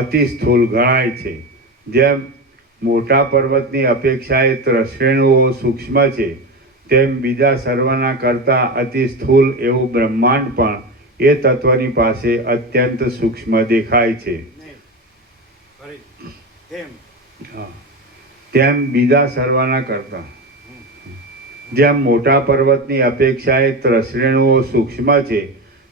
અતિ સ્થૂળ ગણાય છે. જેમ મોટા પર્વતની અપેક્ષાએ ત્રશ્રેણુઓ સૂક્ષ્મ છે તેમ બીજા સર્વના કરતાં અતિ સ્થૂળ એવું બ્રહ્માંડ પણ એ તત્વની પાસે અત્યંત સૂક્ષ્મ દેખાય છે. તેમ બીજા સર્વના કરતાં જેમ મોટા પર્વતની અપેક્ષાએ ત્રશ્રેણુઓ સૂક્ષ્મ છે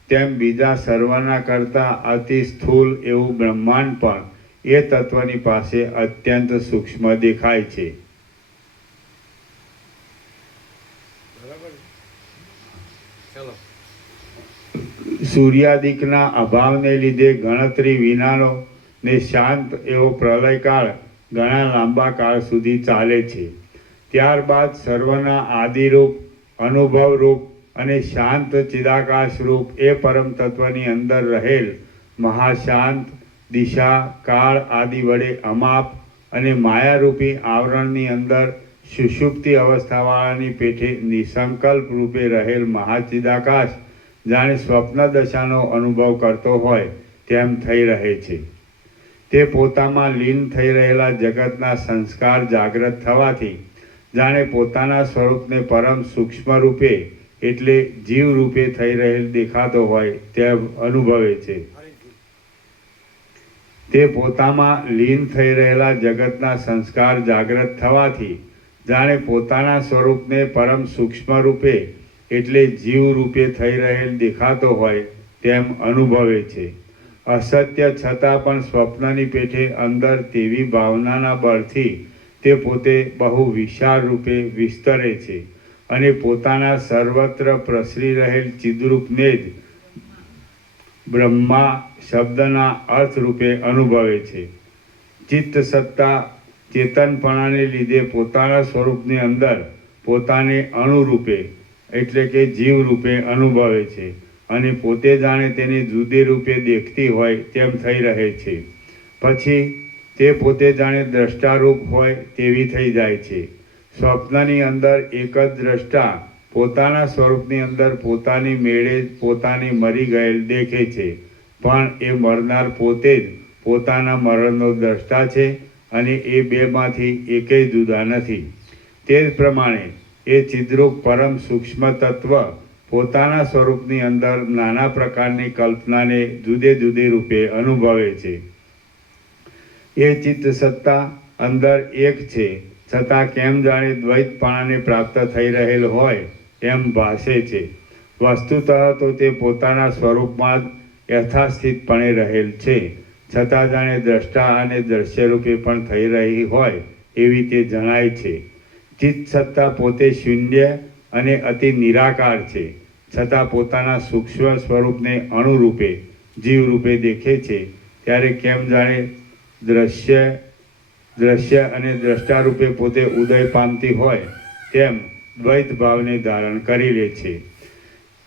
તેમ બીજા સર્વના કરતાં અતિ સ્થૂળ એવું બ્રહ્માંડ પણ એ તત્વની પાસે અત્યંત સૂક્ષ્મ દેખાય છે. સૂર્યાદિકના અભાવને લીધે ગણતરી વિનાનો ને શાંત એવો પ્રલયકાળ ઘણા લાંબા કાળ સુધી ચાલે છે. ત્યારબાદ સર્વના આદિરૂપ, અનુભવરૂપ અને શાંત ચિદાકાશરૂપ એ પરમ તત્વની અંદર રહેલ મહાશાંત દિશા, કાળ આદિ વડે અમાપ અને માયારૂપી આવરણની અંદર સુષુપ્તિ અવસ્થાવાળાની પેઠે નિસંકલ્પ રૂપે રહેલ મહાચિદાકાશ જાણે સ્વપ્ન દશાનો અનુભવ કરતો હોય તેમ થઈ રહે છે. તે પોતામાં લીન થઈ રહેલા જગતના સંસ્કાર જાગ્રત થવાથી જાણે પોતાના સ્વરૂપને પરમ સૂક્ષ્મ રૂપે એટલે જીવ રૂપે થઈ રહેલ દેખાતો હોય તેમ અનુભવે છે. ફરીથી તે પોતામાં લીન થઈ રહેલા જગતના સંસ્કાર જાગ્રત થવાથી જાણે પોતાના સ્વરૂપને પરમ સૂક્ષ્મ રૂપે એટલે જીવ રૂપે થઈ રહેલ દેખાતો હોય તેમ અનુભવે છે. અસત્ય છતાં પણ સ્વપ્નની પેઠે અંદર તેવી ભાવનાના બળથી તે પોતે બહુ વિશાળ રૂપે વિસ્તરે છે અને પોતાના સર્વત્ર પ્રસરી રહેલ ચિદરૂપને જ બ્રહ્મા શબ્દના અર્થ રૂપે અનુભવે છે. ચિત્ત સત્તા ચેતનપણાને લીધે પોતાના સ્વરૂપની અંદર પોતાને અણુરૂપે એટલે કે જીવ રૂપે અનુભવે છે અને પોતે જાણે તેને જુદી રૂપે દેખતી હોય તેમ થઈ રહે છે. પછી તે પોતે જાણે દ્રષ્ટારૂપ હોય તેવી થઈ જાય છે. સ્વપ્નની અંદર એક જ દ્રષ્ટા પોતાના સ્વરૂપની અંદર પોતાની મેળે જ પોતાની મરી ગયેલ દેખે છે, પણ એ મરનાર પોતે જ પોતાના મરણનો દ્રષ્ટા છે અને એ બેમાંથી એકેય જુદા નથી. તે જ પ્રમાણે એ ચિદ્રૂપ પરમ સૂક્ષ્મ તત્વ પોતાના સ્વરૂપની અંદર નાના પ્રકારની કલ્પનાને જુદે જુદે રૂપે અનુભવે છે. એ ચિત્ત સત્તા અંદર એક છે, છતાં કેમ જાણે દ્વૈતપણાને પ્રાપ્ત થઈ રહેલ હોય એમ ભાસે છે. વસ્તુતઃ તો તે પોતાના સ્વરૂપમાં જ યથાસ્થિતપણે રહેલ છે, છતાં જાણે દ્રષ્ટા અને દ્રશ્યરૂપે પણ થઈ રહી હોય એવી તે જણાય છે. ચિત્ત સત્તા પોતે શૂન્ય અને અતિ નિરાકાર છે, છતાં પોતાના સૂક્ષ્મ સ્વરૂપને અણુરૂપે જીવરૂપે દેખે છે. ત્યારે કેમ જાણે દ્રશ્ય અને દ્રષ્ટા રૂપે પોતે ઉદય પામતી હોય તેમ દ્વૈત ભાવને ધારણ કરી લે છે.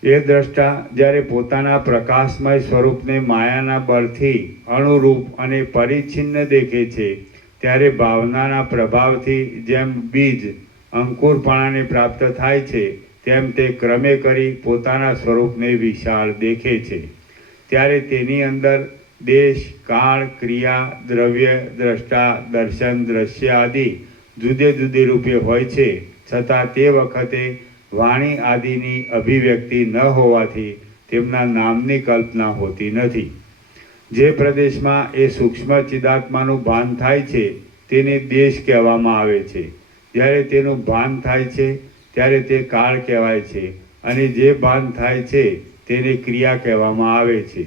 એ દ્રષ્ટા જ્યારે પોતાના પ્રકાશમય સ્વરૂપને માયાના બળથી અણુરૂપ અને પરિચ્છિન્ન દેખે છે, ત્યારે ભાવનાના પ્રભાવથી જેમ બીજ અંકુરપણાને પ્રાપ્ત થાય છે તેમ તે ક્રમે કરી પોતાના સ્વરૂપને વિશાળ દેખે છે. ત્યારે તેની અંદર દેશ કાળ ક્રિયા દ્રવ્ય દ્રષ્ટા દર્શન દ્રશ્ય આદિ જુદે જુદી રૂપે હોય છે, છતાં તે વખતે વાણી આદિની અભિવ્યક્તિ ન હોવાથી તેમના નામની કલ્પના હોતી નથી. જે પ્રદેશમાં એ સૂક્ષ્મ ચિદાત્માનું ભાન થાય છે તેને દેશ કહેવામાં આવે છે. જ્યારે તેનું ભાન થાય છે ત્યારે તે કાળ કહેવાય છે અને જે ભાન થાય છે તેને ક્રિયા કહેવામાં આવે છે.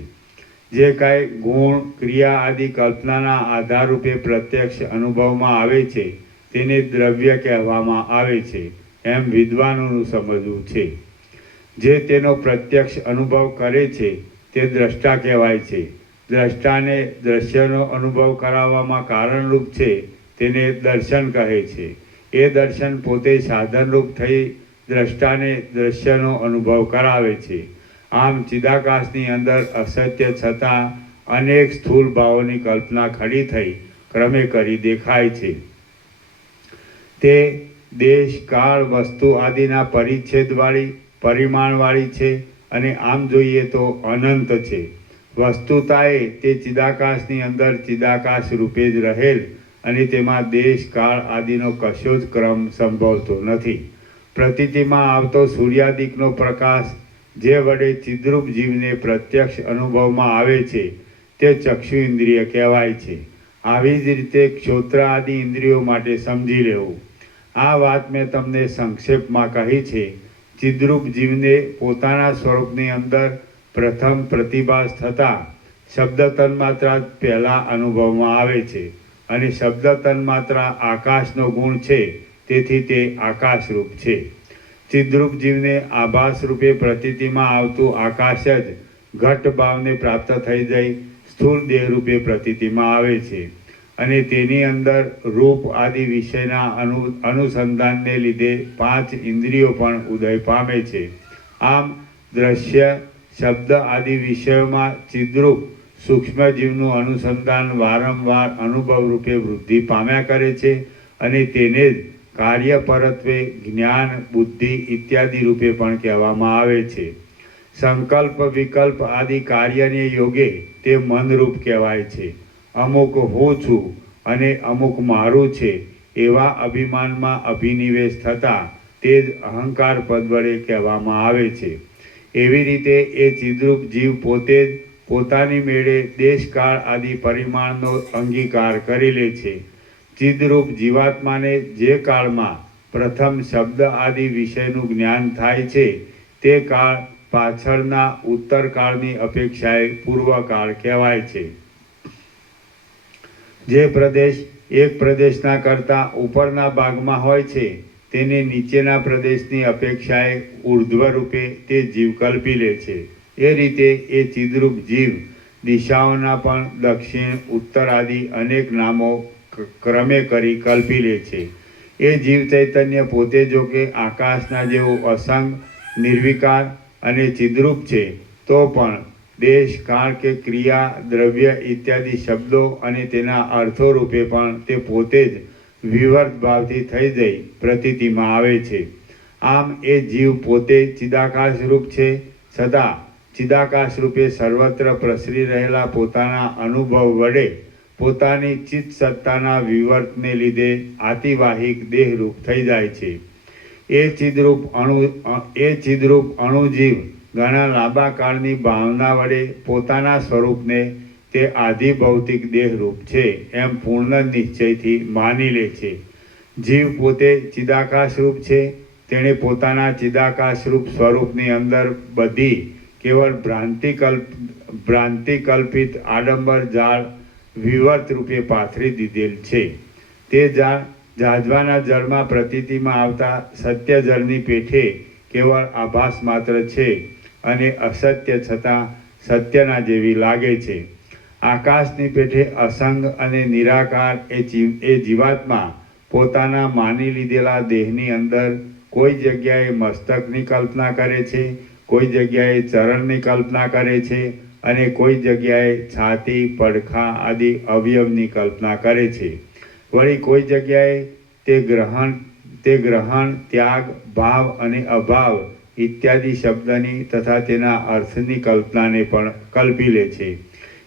જે કાંઈ ગુણ ક્રિયા આદિ કલ્પનાના આધારરૂપે પ્રત્યક્ષ અનુભવમાં આવે છે તેને દ્રવ્ય કહેવામાં આવે છે એમ વિદ્વાનોનું સમજવું છે. જે તેનો પ્રત્યક્ષ અનુભવ કરે છે તે દ્રષ્ટા કહેવાય છે. દ્રષ્ટાને દ્રશ્યનો અનુભવ કરાવવામાં કારણરૂપ છે તેને દર્શન કહે છે. એ દર્શન પોતે સાધનરૂપ થઈ દ્રષ્ટાને દ્રશ્યનો અનુભવ કરાવે છે. આમ ચિદાકાશની અંદર અસત્ય છતાં અનેક સ્થૂળ ભાવોની કલ્પના ખડી થઈ ક્રમે કરી દેખાય છે. તે દેશ કાળ વસ્તુ આદિના પરિચ્છેદવાળી પરિમાણવાળી છે અને આમ જોઈએ તો અનંત છે. વસ્તુતાએ તે ચિદાકાશની અંદર ચિદાકાશ રૂપે જ રહેલ અને તેમાં દેશ કાળ આદિનો કશો જ ક્રમ સંભવતો નથી. પ્રતીતિમાં આવતો સૂર્યાદિકનો પ્રકાશ જે વડે ચિદ્રૂપ જીવને પ્રત્યક્ષ અનુભવમાં આવે છે તે ચક્ષુ ઇન્દ્રિય કહેવાય છે. આવી જ રીતે ક્ષોત્ર આદિ ઇન્દ્રિયો માટે સમજી લેવું. આ વાત મેં તમને સંક્ષેપમાં કહી છે. ચિદ્રૂપ જીવને પોતાના સ્વરૂપની અંદર પ્રથમ પ્રતિભાસ થતાં શબ્દ તન્માત્રા પહેલાં અનુભવમાં આવે છે અને શબ્દ તન્માત્રા આકાશનો ગુણ છે, તેથી તે આકાશરૂપ છે. ચિદ્રૂપ જીવને આભાસ રૂપે પ્રતીતિમાં આવતું આકાશ જ ઘટ ભાવને પ્રાપ્ત થઈ જઈ સ્થૂળ દેહ રૂપે પ્રતીતિમાં આવે છે અને તેની અંદર રૂપ આદિ વિષયના અનુસંધાનને લીધે 5 ઇન્દ્રિયો પણ ઉદય પામે છે. આમ દ્રશ્ય શબ્દ આદિ વિષયોમાં ચિદ્રૂપ સૂક્ષ્મ જીવનું અનુસંધાન વારંવાર અનુભવ રૂપે વૃદ્ધિ પામ્યા કરે છે અને તેને જ કાર્ય પરત્વે જ્ઞાન બુદ્ધિ ઇત્યાદિ રૂપે પણ કહેવામાં આવે છે. સંકલ્પ વિકલ્પ આદિ કાર્યને યોગે તે મનરૂપ કહેવાય છે. અમુક હું છું અને અમુક મારું છે એવા અભિમાનમાં અભિનિવેશ થતાં તે જ અહંકાર પદ વડે કહેવામાં આવે છે. એવી રીતે એ ચિદ્રૂપ જીવ પોતે જ પોતાની મેળે દેશકાળ આદિ પરિમાણનો અંગીકાર કરી લે છે. ચિદ્રૂપ જીવાત્માને જે કાળમાં પ્રથમ શબ્દ આદિ વિષયનું જ્ઞાન થાય છે તે કાળ પાછળના ઉત્તરકાળની અપેક્ષાએ પૂર્વકાળ કહેવાય છે. જે પ્રદેશ એક પ્રદેશના કરતાં ઉપરના ભાગમાં હોય છે તેને નીચેના પ્રદેશની અપેક્ષાએ ઉર્ધ્વ રૂપે તે જીવ કલ્પી લે છે. એ રીતે એ ચિદ્રૂપ જીવ દિશાઓના પણ દક્ષિણ ઉત્તર આદિ અનેક નામો ક્રમે કરી કલ્પી લે છે. એ જીવ ચૈતન્ય પોતે જો કે આકાશના જેવો અસંગ નિર્વિકાર અને ચિદ્રૂપ છે તો પણ દેશ કાળ કે ક્રિયા દ્રવ્ય ઇત્યાદિ શબ્દો અને તેના અર્થો રૂપે પણ તે પોતે જ વિવર્ત ભાવથી થઈ જઈ પ્રતીતિમાં આવે છે. આમ એ જીવ પોતે ચિદાકાશ રૂપ છે છતાં ચિદાકાશ રૂપે સર્વત્ર પ્રસરી રહેલા પોતાના અનુભવ વડે પોતાની ચિત્ત સત્તાના વિવર્તને લીધે આતિવાહિક દેહરૂપ થઈ જાય છે. એ ચિદ્રૂપ અણુજીવ ઘણા લાંબા કાળની ભાવના વડે પોતાના સ્વરૂપને તે આધિ ભૌતિક દેહરૂપ છે એમ પૂર્ણ નિશ્ચયથી માની લે છે. જીવ પોતે ચિદાકાશ રૂપ છે. તેણે પોતાના ચિદાકાશ રૂપ સ્વરૂપની અંદર બધી કેવળ ભ્રાંતિ કલ્પિત આડંબર જાળ વિવર્ત રૂપે પાથરી દીધેલ છે. તે જાળ જાજવાના જળમાં પ્રતીતિમાં આવતા સત્ય જળની પેઠે કેવળ આભાસ માત્ર છે અને અસત્ય છતાં સત્યના જેવી લાગે છે. આકાશની પેઠે અસંગ અને નિરાકાર એ જીવાત્મા પોતાના માની લીધેલા દેહની અંદર કોઈ જગ્યાએ મસ્તકની કલ્પના કરે છે, કોઈ જગ્યાએ ચરણની કલ્પના કરે છે અને કોઈ જગ્યાએ છાતી પડખા આદિ અવયવની કલ્પના કરે છે. વળી કોઈ જગ્યાએ તે ગ્રહણ ત્યાગ ભાવ અને અભાવ ઇત્યાદિ શબ્દની તથા તેના અર્થની કલ્પનાને પણ કલ્પી લે છે.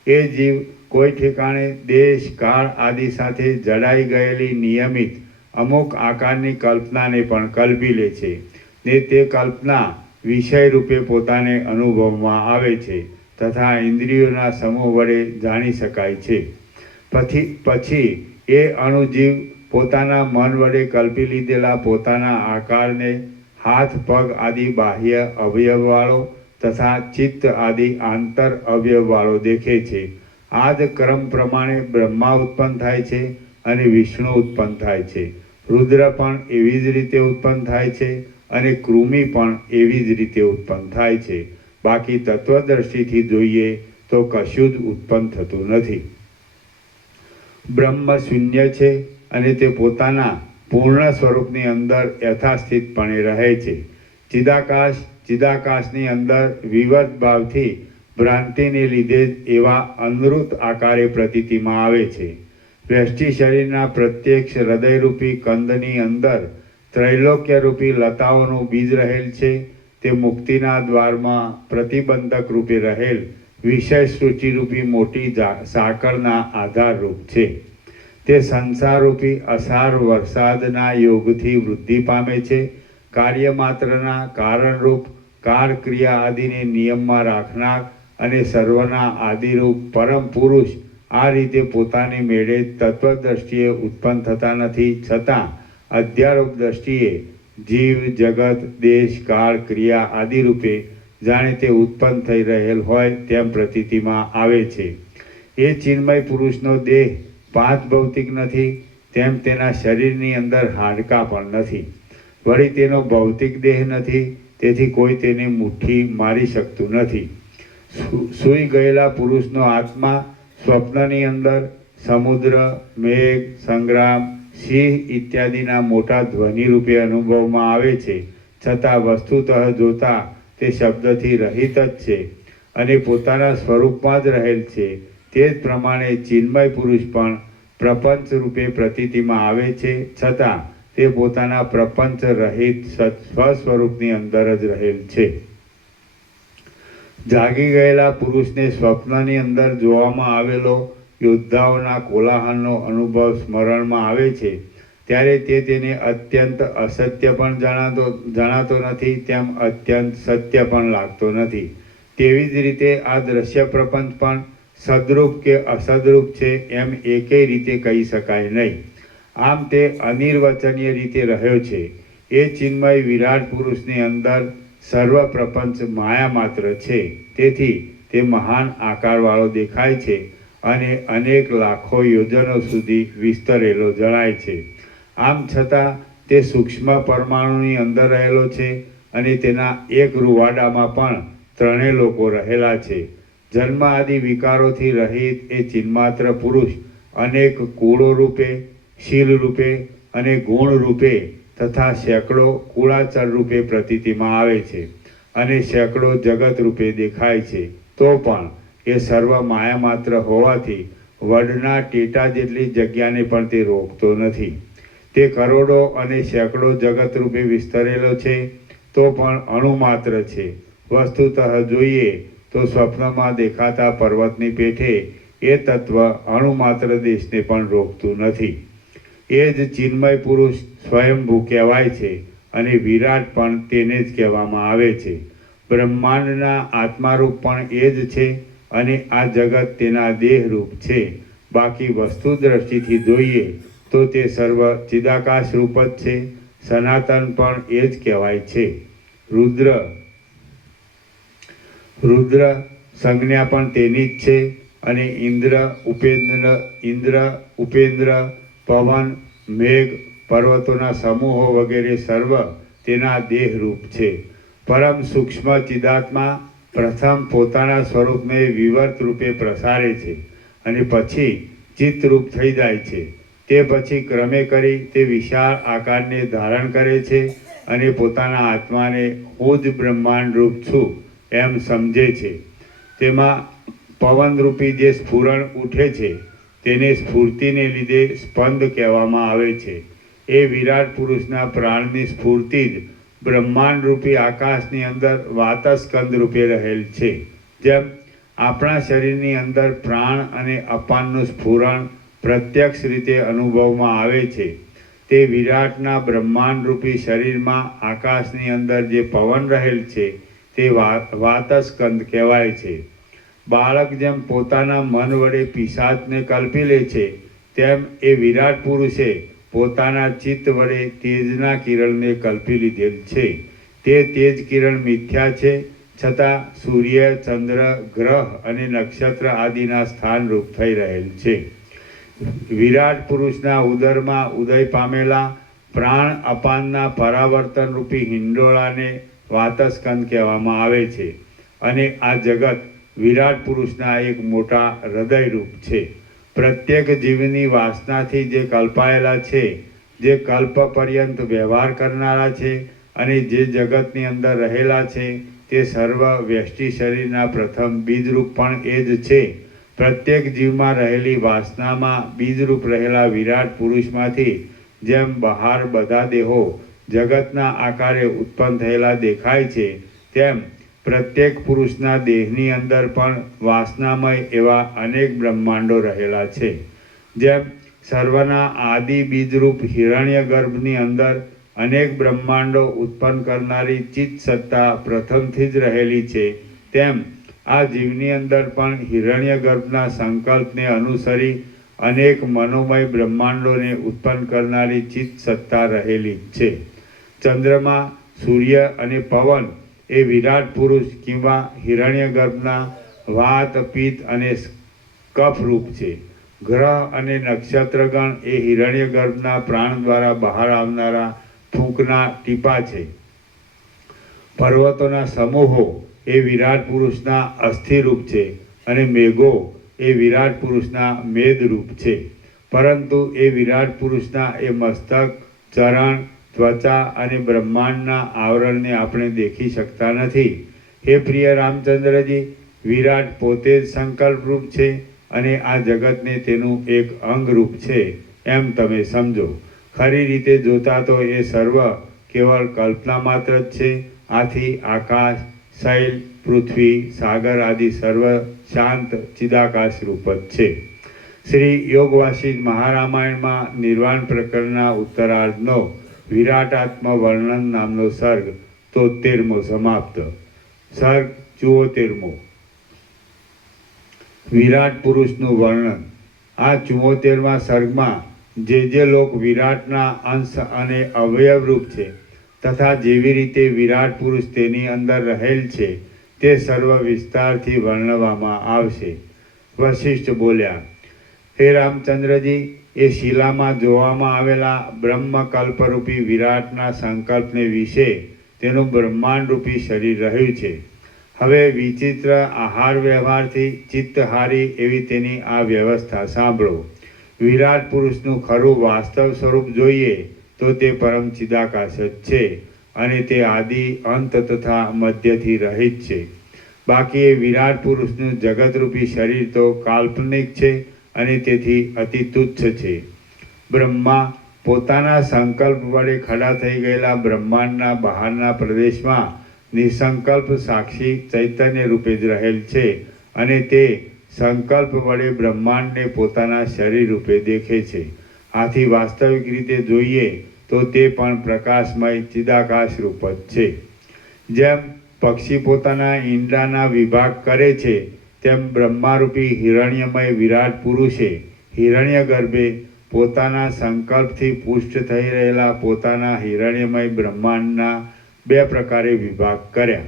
એ જીવ કોઈ ઠેકાણે દેશ કાળ આદિ સાથે જડાઈ ગયેલી નિયમિત અમુક આકારની કલ્પનાને પણ કલ્પી લે છે ને તે કલ્પના વિષય રૂપે પોતાને અનુભવમાં આવે છે તથા ઇન્દ્રિયોના સમૂહ વડે જાણી શકાય છે. પછી એ અણુજીવ પોતાના મન વડે કલ્પી લીધેલા પોતાના આકારને હાથ પગ આદિ બાહ્ય અવયવવાળો તથા ચિત્ત આદિ આંતર અવયવવાળો દેખે છે. આ જ ક્રમ પ્રમાણે બ્રહ્મા ઉત્પન્ન થાય છે અને વિષ્ણુ ઉત્પન્ન થાય છે. રુદ્ર પણ એવી જ રીતે ઉત્પન્ન થાય છે અને કૃમિ પણ એવી જ રીતે ઉત્પન્ન થાય છે. બાકી તત્વદ્રષ્ટિથી જોઈએ તો કશું જ ઉત્પન્ન થતું નથી. બ્રહ્મ શૂન્ય છે અને તે પોતાના પૂર્ણ સ્વરૂપની અંદર યથાસ્થિતપણે રહે છે. ચિદાકાશની અંદર વિવર્ત ભાવથી ભ્રાંતિને લીધે જ એવા અનૃત આકારે પ્રતીતિમાં આવે છે. વ્યષ્ટિ શરીરના પ્રત્યક્ષ હૃદયરૂપી કંદની અંદર ત્રૈલોક્યરૂપી લતાઓનું બીજ રહેલ છે. તે મુક્તિના દ્વારમાં પ્રતિબંધક રૂપે રહેલ વિષય સૃષ્ટિરૂપી મોટી સાંકળના આધારરૂપ છે. તે સંસારરૂપી અસાર વરસાદના યોગથી વૃદ્ધિ પામે છે. કાર્ય માત્રના કારણરૂપ કાળ ક્રિયા આદિને નિયમમાં રાખનાર અને સર્વના આદિરૂપ પરમ પુરુષ આ રીતે પોતાની મેળે તત્વદ્રષ્ટિએ ઉત્પન્ન થતા નથી છતાં અધ્યારોપ દ્રષ્ટિએ જીવ જગત દેશ કાળ ક્રિયા આદિ રૂપે જાણે તે ઉત્પન્ન થઈ રહેલ હોય તેમ પ્રતીતિમાં આવે છે. એ ચિન્મય પુરુષનો દેહ પાંચ ભૌતિક નથી તેમ તેના શરીરની અંદર હાડકાં પણ નથી. વળી તેનો ભૌતિક દેહ નથી તેથી કોઈ તેને મુઠ્ઠી મારી શકતું નથી. સૂઈ ગયેલા પુરુષનો આત્મા સ્વપ્નની અંદર સમુદ્ર મેઘ સંગ્રામ સિંહ ઇત્યાદિના મોટા ધ્વનિ રૂપે અનુભવમાં આવે છે છતાં વસ્તુતઃ જોતા તે શબ્દથી રહિત જ છે અને પોતાના સ્વરૂપમાં જ રહેલ છે. તે જ પ્રમાણે ચિન્મય પુરુષ પણ પ્રપંચ રૂપે પ્રતીતિમાં આવે છે છતાં તે પોતાના પ્રપંચ રહિત સ્વસ્વરૂપની અંદર જ રહેલ છે. જાગી ગયેલા પુરુષને સ્વપ્નની અંદર જોવામાં આવેલો યોદ્ધાઓના કોલાહલનો અનુભવ સ્મરણમાં આવે છે ત્યારે તે તેને અત્યંત અસત્ય પણ જણાતો નથી, તેમ અત્યંત સત્ય પણ લાગતો નથી. તેવી જ રીતે આ દ્રશ્ય પ્રપંચ પણ સદરૂપ કે અસદરૂપ છે એમ એકેય રીતે કહી શકાય નહીં. આમ તે અનિર્વચનીય રીતે રહ્યો છે. એ ચિન્મય વિરાટ પુરુષની અંદર સર્વ પ્રપંચ માયા માત્ર છે. તેથી તે મહાન આકારવાળો દેખાય છે અને અનેક લાખો યોજનો સુધી વિસ્તરેલો જણાય છે. આમ છતાં તે સૂક્ષ્મ પરમાણુની અંદર રહેલો છે અને તેના એક રૂવાડામાં પણ ત્રણેય લોકો રહેલા છે. જન્મ આદિ વિકારોથી રહિત એ ચિન્માત્ર પુરુષ અનેક કુળો રૂપે, શીલ રૂપે અને ગુણ રૂપે તથા સેંકડો કુળાચર રૂપે પ્રતીતિમાં આવે છે અને સેંકડો જગત રૂપે દેખાય છે. તો પણ એ સર્વ માયા માત્ર હોવાથી વડના ટેટા જેટલી જગ્યાને પણ તે રોકતો નથી. તે કરોડો અને સેંકડો જગત રૂપે વિસ્તરેલો છે તો પણ અણુ માત્ર છે. વસ્તુતઃ જોઈએ તો સ્વપ્નમાં દેખાતા પર્વતની પેઠે એ તત્વ અણુ માત્ર દેશને પણ રોકતું નથી. એ જ ચિન્મય પુરુષ સ્વયંભૂ કહેવાય છે અને વિરાટ પણ તેને જ કહેવામાં આવે છે. બ્રહ્માંડના આત્મારૂપ પણ એ જ છે અને આ જગત તેના દેહરૂપ છે. બાકી વસ્તુ દ્રષ્ટિથી જોઈએ તો તે સર્વ ચિદાકાશ રૂપ જ છે. સનાતન પણ એ જ કહેવાય છે. રુદ્ર સંજ્ઞા પણ તેની જ છે અને ઇન્દ્ર, ઉપેન્દ્ર, પવન, મેઘ, પર્વતોના સમૂહો વગેરે સર્વ તેના દેહરૂપ છે. પરમ સૂક્ષ્મ ચિદાત્મા પ્રથમ પોતાના સ્વરૂપને વિવર્ત રૂપે પ્રસારે છે અને પછી ચિત્તરૂપ થઈ જાય છે. તે પછી ક્રમે કરી તે વિશાળ આકારને ધારણ કરે છે અને પોતાના આત્માને હું જ બ્રહ્માંડ રૂપ છું એમ સમજે છે. તેમાં પવનરૂપી જે સ્ફુરણ ઉઠે છે તેને સ્ફૂર્તિને લીધે સ્પંદ કહેવામાં આવે છે. એ વિરાટ પુરુષના પ્રાણની સ્ફૂર્તિ જ બ્રહ્માંડરૂપી આકાશની અંદર વાતસ્કંદ રૂપે રહેલ છે. જેમ આપણા શરીરની અંદર પ્રાણ અને અપાનનું સ્ફુરણ પ્રત્યક્ષ રીતે અનુભવમાં આવે છે, તે વિરાટના બ્રહ્માંડરૂપી શરીરમાં આકાશની અંદર જે પવન રહેલ છે તે વાતસ્કંદ કહેવાય છે. બાળક જેમ પોતાના મન વડે પિશાચને કલ્પી લે છે તેમ એ વિરાટ પુરુષે પોતાના ચિત્ત વડે તેજના કિરણને કલ્પી લીધેલ છે. તે તેજ કિરણ મિથ્યા છે, છતાં સૂર્ય, ચંદ્ર, ગ્રહ અને નક્ષત્ર આદિના સ્થાનરૂપ થઈ રહેલ છે. વિરાટ પુરુષના ઉદરમાં ઉદય પામેલા પ્રાણ અપાનના પરાવર્તન રૂપી હિંડોળાને વાતસ્કંદ કહેવામાં આવે છે અને આ જગત વિરાટ પુરુષના એક મોટા હૃદયરૂપ છે. પ્રત્યેક જીવની વાસનાથી જે કલ્પાયેલા છે, જે કલ્પ પર્યંત વ્યવહાર કરનારા છે અને જે જગતની અંદર રહેલા છે તે સર્વ વ્યષ્ટિ શરીરના પ્રથમ બીજરૂપ પણ એ જ છે. પ્રત્યેક જીવમાં રહેલી વાસનામાં બીજરૂપ રહેલા વિરાટ પુરુષમાંથી જેમ બહાર બધા દેહો જગતના આકારે ઉત્પન્ન થયેલા દેખાય છે, તેમ પ્રત્યેક પુરુષના દેહની અંદર પણ વાસનામય એવા અનેક બ્રહ્માંડો રહેલા છે. જેમ સર્વના આદિ બીજરૂપ હિરણ્ય ગર્ભની અંદર અનેક બ્રહ્માંડો ઉત્પન્ન કરનારી ચિત્ત સત્તા પ્રથમથી જ રહેલી છે, તેમ આ જીવની અંદર પણ હિરણ્ય ગર્ભના સંકલ્પને અનુસરી અનેક મનોમય બ્રહ્માંડોને ઉત્પન્ન કરનારી ચિત્ત સત્તા રહેલી જ છે. ચંદ્રમા, સૂર્ય અને પવન એ વિરાટ પુરુષ કિંવા હિરણ્ય ગર્ભના વાત, પિત્ત અને કફ રૂપ છે. ગ્રહ અને નક્ષત્રગણ એ હિરણ્ય ગર્ભના પ્રાણ દ્વારા બહાર આવનારા ફૂંકના ટીપા છે. પર્વતોના સમૂહો એ વિરાટ પુરુષના અસ્થિરૂપ છે અને મેઘો એ વિરાટ પુરુષના મેદરૂપ છે. પરંતુ એ વિરાટ પુરુષના એ મસ્તક, ચરણ, ત્વચા અને બ્રહ્માંડના આવરણને આપણે દેખી શકતા નથી. હે પ્રિય રામચંદ્રજી, વિરાટ પોતે જ સંકલ્પરૂપ છે અને આ જગતને તેનું એક અંગરૂપ છે એમ તમે સમજો. ખરી રીતે જોતા તો એ સર્વ કેવળ કલ્પના માત્ર જ છે. આથી આકાશ, શૈલ, પૃથ્વી, સાગર આદિ સર્વ શાંત ચિદાકાશ રૂપ જ છે. શ્રી યોગવાસી મહારામાયણમાં નિર્વાણ પ્રકરણના ઉત્તરાર્ધનો વિરાટાત્મ વર્ણન નામનો સર્ગ 73મો સમાપ્ત. સર્ગ 74મો. વિરાટ પુરુષનું વર્ણન. આ 74મા સર્ગમાં જે લોક વિરાટના અંશ અને અવયવ રૂપ છે તથા જેવી રીતે વિરાટ પુરુષ તેની અંદર રહેલ છે તે સર્વ વિસ્તારથી વર્ણવવામાં આવશે. વશિષ્ઠ બોલ્યા, હે રામચંદ્રજી, એ શિલામાં જોવામાં આવેલા બ્રહ્મકલ્પરૂપી વિરાટના સંકલ્પને વિશે તેનું બ્રહ્માંડરૂપી શરીર રહ્યું છે. હવે વિચિત્ર આહાર વ્યવહારથી ચિત્તહારી એવી તેની આ વ્યવસ્થા સાંભળો. વિરાટ પુરુષનું ખરું વાસ્તવ સ્વરૂપ જોઈએ તો તે પરમ ચિદાકાશ જ છે અને તે આદિ અંત તથા મધ્યથી રહિત છે. બાકી એ વિરાટ પુરુષનું જગતરૂપી શરીર તો કાલ્પનિક છે અને તેથી અતિ તુચ્છ છે. બ્રહ્મા પોતાના સંકલ્પ વડે ખડા થઈ ગયેલા બ્રહ્માંડના બહારના પ્રદેશમાં નિસંકલ્પ સાક્ષી ચૈતન્ય રૂપે જ રહેલ છે અને તે સંકલ્પ વડે બ્રહ્માંડને પોતાના શરીર રૂપે દેખે છે. આથી વાસ્તવિક રીતે જોઈએ તો તે પણ પ્રકાશમય ચિદાકાશ રૂપ જ છે. જેમ પક્ષી પોતાના ઈંડાના વિભાગ કરે છે તેમ બ્રહ્મારૂપી હિરણ્યમય વિરાટ પુરુષે હિરણ્ય ગર્ભે પોતાના સંકલ્પથી પુષ્ટ થઈ રહેલા પોતાના હિરણ્યમય બ્રહ્માંડના 2 પ્રકારે વિભાગ કર્યા.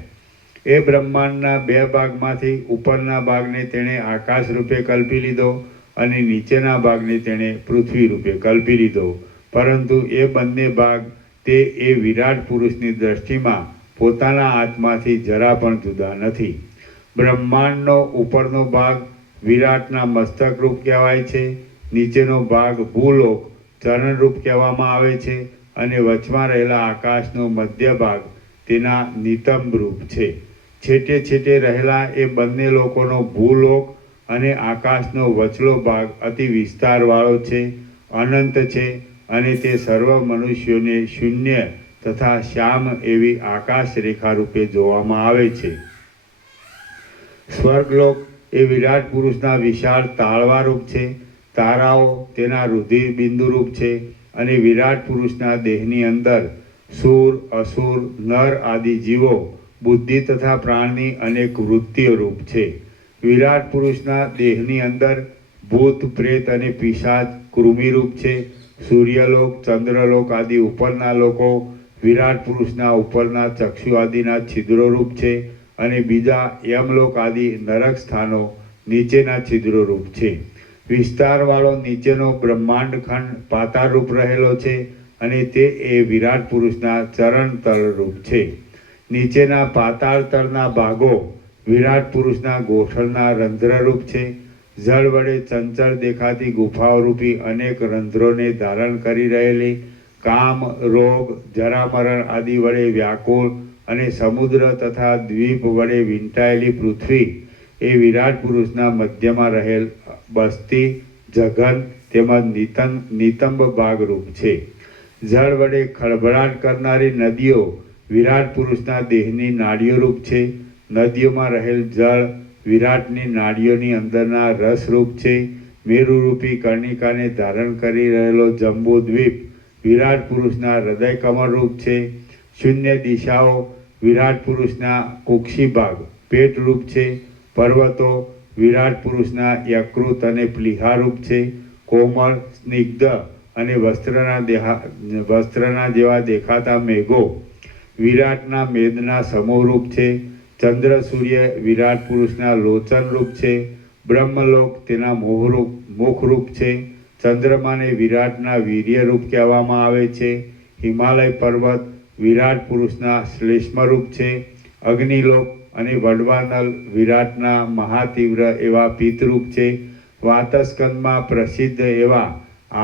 એ બ્રહ્માંડના 2 ભાગમાંથી ઉપરના ભાગને તેણે આકાશ રૂપે કલ્પી લીધો અને નીચેના ભાગને તેણે પૃથ્વી રૂપે કલ્પી લીધો. પરંતુ એ બંને ભાગ તે એ વિરાટ પુરુષની દ્રષ્ટિમાં પોતાના આત્માથી જરા પણ જુદા નથી. બ્રહ્માંડનો ઉપરનો ભાગ વિરાટના મસ્તક રૂપ કહેવાય છે, નીચેનો ભાગ ભૂલોક ચરણરૂપ કહેવામાં આવે છે અને વચમાં રહેલા આકાશનો મધ્ય ભાગ તેના નિતંબ રૂપ છે. છેટે છેટે રહેલા એ બંને લોકોનો ભૂલોક અને આકાશનો વચલો ભાગ અતિ વિસ્તારવાળો છે, અનંત છે અને તે સર્વ મનુષ્યોને શૂન્ય તથા શ્યામ એવી આકાશ રેખા રૂપે જોવામાં આવે છે. સ્વર્ગલોક એ વિરાટ પુરુષના વિશાળ તાળવા રૂપ છે. તારાઓ તેના રુધિર બિંદુ રૂપ છે અને વિરાટ પુરુષના દેહની અંદર સુર, અસુર, નર આદિ જીવો બુદ્ધિ તથા પ્રાણની અનેક વૃત્તિઓ રૂપ છે. વિરાટ પુરુષના દેહની અંદર ભૂત, પ્રેત અને પિશાચ કૃમિરૂપ છે. સૂર્યલોક, ચંદ્રલોક આદિ ઉપરના લોકો વિરાટ પુરુષના ઉપરના ચક્ષુ આદિના છિદ્રો રૂપ છે અને બીજા યમલોક આદિ નરક સ્થાનો નીચેના છિદ્રો રૂપ છે. વિસ્તારવાળો નીચેનો બ્રહ્માંડ ખંડ પાતાળ રૂપ રહેલો છે અને તે એ વિરાટ પુરુષના ચરણ તળ રૂપ છે. નીચેના પાતાળ તળના ભાગો વિરાટ પુરુષના ગોઠણના રંધ્રરૂપ છે. જળ વડે ચંચળ દેખાતી ગુફાઓ રૂપી અનેક રંધ્રોને ધારણ કરી રહેલી, કામ, રોગ, જરામરણ આદિ વડે વ્યાકુળ અને સમુદ્ર તથા દ્વીપ વડે વીંટાયેલી પૃથ્વી એ વિરાટ પુરુષના મધ્યમાં રહેલ બસ્તી, જઘન તેમજ નિતંબ ભાગરૂપ છે. જળ વડે ખળભળાટ કરનારી નદીઓ વિરાટ પુરુષના દેહની નાડીઓ રૂપ છે. નદીઓમાં રહેલ જળ વિરાટની નાડીઓની અંદરના રસરૂપ છે. મેરુરૂપી કર્ણિકાને ધારણ કરી રહેલો જંબુ દ્વીપ વિરાટ પુરુષના હૃદય કમળ રૂપ છે. શૂન્ય દિશાઓ વિરાટ પુરુષના કુક્ષી ભાગ પેટ રૂપ છે. પર્વતો વિરાટ પુરુષના યકૃત અને પ્લીહા રૂપ છે. કોમળ, સ્નિગ્ધ અને વસ્ત્રના જેવા દેખાતા મેઘો વિરાટના મેદના સમૂહ રૂપ છે. ચંદ્ર સૂર્ય વિરાટ પુરુષના લોચન રૂપ છે. બ્રહ્મલોક તેના મુખ રૂપ છે. ચંદ્રમાને વિરાટના વીર્ય રૂપ કહેવામાં આવે છે. હિમાલય પર્વત વિરાટ પુરુષના શ્લેષ્મ રૂપ છે. અગ્નિલોક અને વડવાનલ વિરાટના મહાતીવ્ર એવા પિતૃપ છે. વાતસ્કંદમાં પ્રસિદ્ધ એવા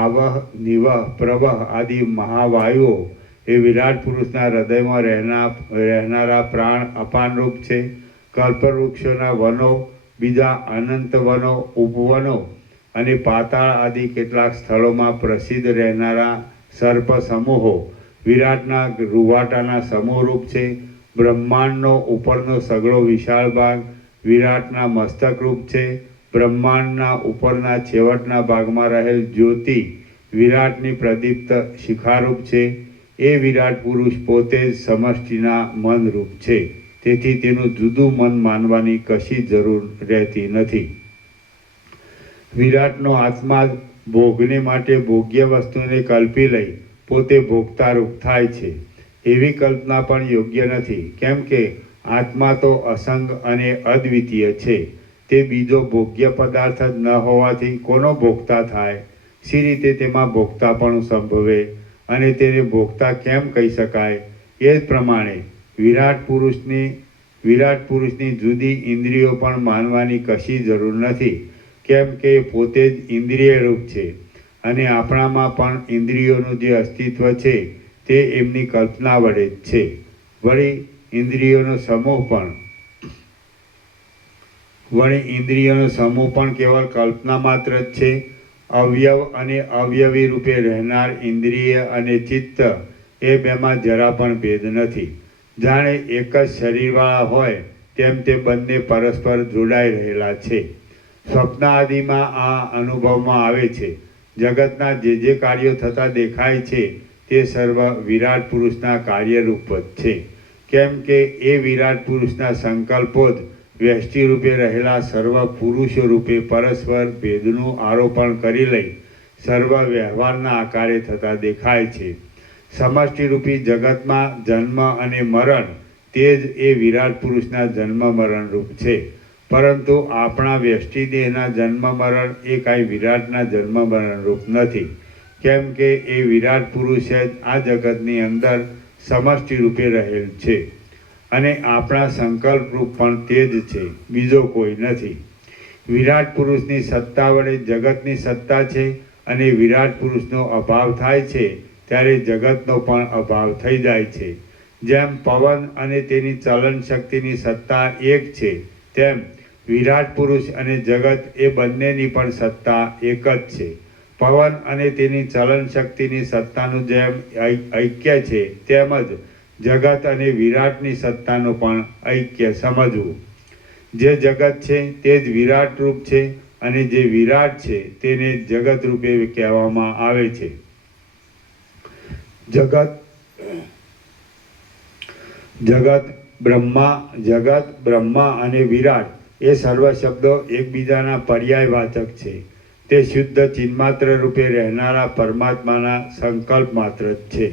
આવહ, નિવહ, પ્રવહ આદિ મહાવાયુઓ એ વિરાટ પુરુષના હૃદયમાં રહેનારા પ્રાણ અપાન રૂપ છે. કલ્પવૃક્ષોના વનો, બીજા અનંત વનો, ઉપવનો અને પાતાળ આદિ કેટલાક સ્થળોમાં પ્રસિદ્ધ રહેનારા સર્પ સમૂહો વિરાટના રૂવાટાના સમૂહ રૂપ છે. બ્રહ્માંડનો ઉપરનો સઘળો વિશાળ ભાગ વિરાટના મસ્તક રૂપ છે. બ્રહ્માંડના ઉપરના છેવટના ભાગમાં રહેલ જ્યોતિ વિરાટની પ્રદીપ્ત શિખારૂપ છે. એ વિરાટ પુરુષ પોતે જ સમષ્ટિના મનરૂપ છે. તેથી તેનું જુદું મન માનવાની કશી જરૂર રહેતી નથી. વિરાટનો આત્મા ભોગને માટે ભોગ્ય વસ્તુને કલ્પી લઈ પોતે ભોગતારૂપ થાય છે. એવી કલ્પના પણ યોગ્ય નથી, કેમ કે આત્મા તો અસંગ અને અદ્વિતીય છે. તે બીજો ભોગ્ય પદાર્થ જ ન હોવાથી કોનો ભોગતા થાય? સી રીતે તેમાં ભોગતાપણું સંભવે અને તેને ભોગતા કેમ કહી શકાય? એ જ પ્રમાણે વિરાટ પુરુષની જુદી ઇન્દ્રિયો પણ માનવાની કશી જરૂર નથી, કેમ કે એ પોતે જ ઇન્દ્રિયરૂપ છે અને આપણામાં પણ ઇન્દ્રિયોનું જે અસ્તિત્વ છે તે એમની કલ્પના વડે જ છે. વળી ઇન્દ્રિયોનો સમૂહ પણ કેવળ કલ્પના માત્ર જ છે. અવયવ અને અવયવી રૂપે રહેનાર ઇન્દ્રિય અને ચિત્ત એ બેમાં જરા પણ ભેદ નથી. જાણે એક જ શરીરવાળા હોય તેમ તે બંને પરસ્પર જોડાઈ રહેલા છે. સ્વપ્ન આદિમાં આ અનુભવમાં આવે છે. જગતના જે કાર્યો થતા દેખાય છે તે સર્વ વિરાટ પુરુષના કાર્યરૂપ જ છે. કેમ કે એ વિરાટ પુરુષના સંકલ્પો જ વ્યષ્ટિ રૂપે રહેલા સર્વ પુરુષો રૂપે પરસ્પર ભેદનું આરોપણ કરી લઈ સર્વ વ્યવહારના આકારે થતા દેખાય છે. સમષ્ટિરૂપી જગતમાં જન્મ અને મરણ તે જ એ વિરાટ પુરુષના જન્મ મરણ રૂપ છે. પરંતુ આપણા વ્યષ્ટિ દેહના જન્મ મરણ એ કાંઈ વિરાટના જન્મ મરણ રૂપ નથી. કેમ કે એ વિરાટ પુરુષ જ આ જગતની અંદર સમષ્ટિ રૂપે રહેલ છે અને આપણા સંકલ્પ રૂપ પણ તે જ છે, બીજો કોઈ નથી. વિરાટ પુરુષની સત્તા વડે જગતની સત્તા છે અને વિરાટ પુરુષનો અભાવ થાય છે ત્યારે જગતનો પણ અભાવ થઈ જાય છે. જેમ પવન અને તેની ચલન શક્તિની સત્તા એક છે, તેમ વિરાટ પુરુષ અને જગત એ બંનેની પણ સત્તા એક જ છે. પવન અને તેની ચલન શક્તિની સત્તાનું જેમ ઐક્ય છે, તેમજ જગત અને વિરાટની સત્તાનું પણ ઐક્ય સમજવું. જે જગત છે તે જ વિરાટ રૂપ છે અને જે વિરાટ છે તેને જગત રૂપે કહેવામાં આવે છે. જગત બ્રહ્મા અને વિરાટ એ સર્વ શબ્દો એકબીજાના પર્યાયવાચક છે. તે શુદ્ધ ચિન્માત્ર રૂપે રહેનારા પરમાત્માના સંકલ્પ માત્ર જ છે.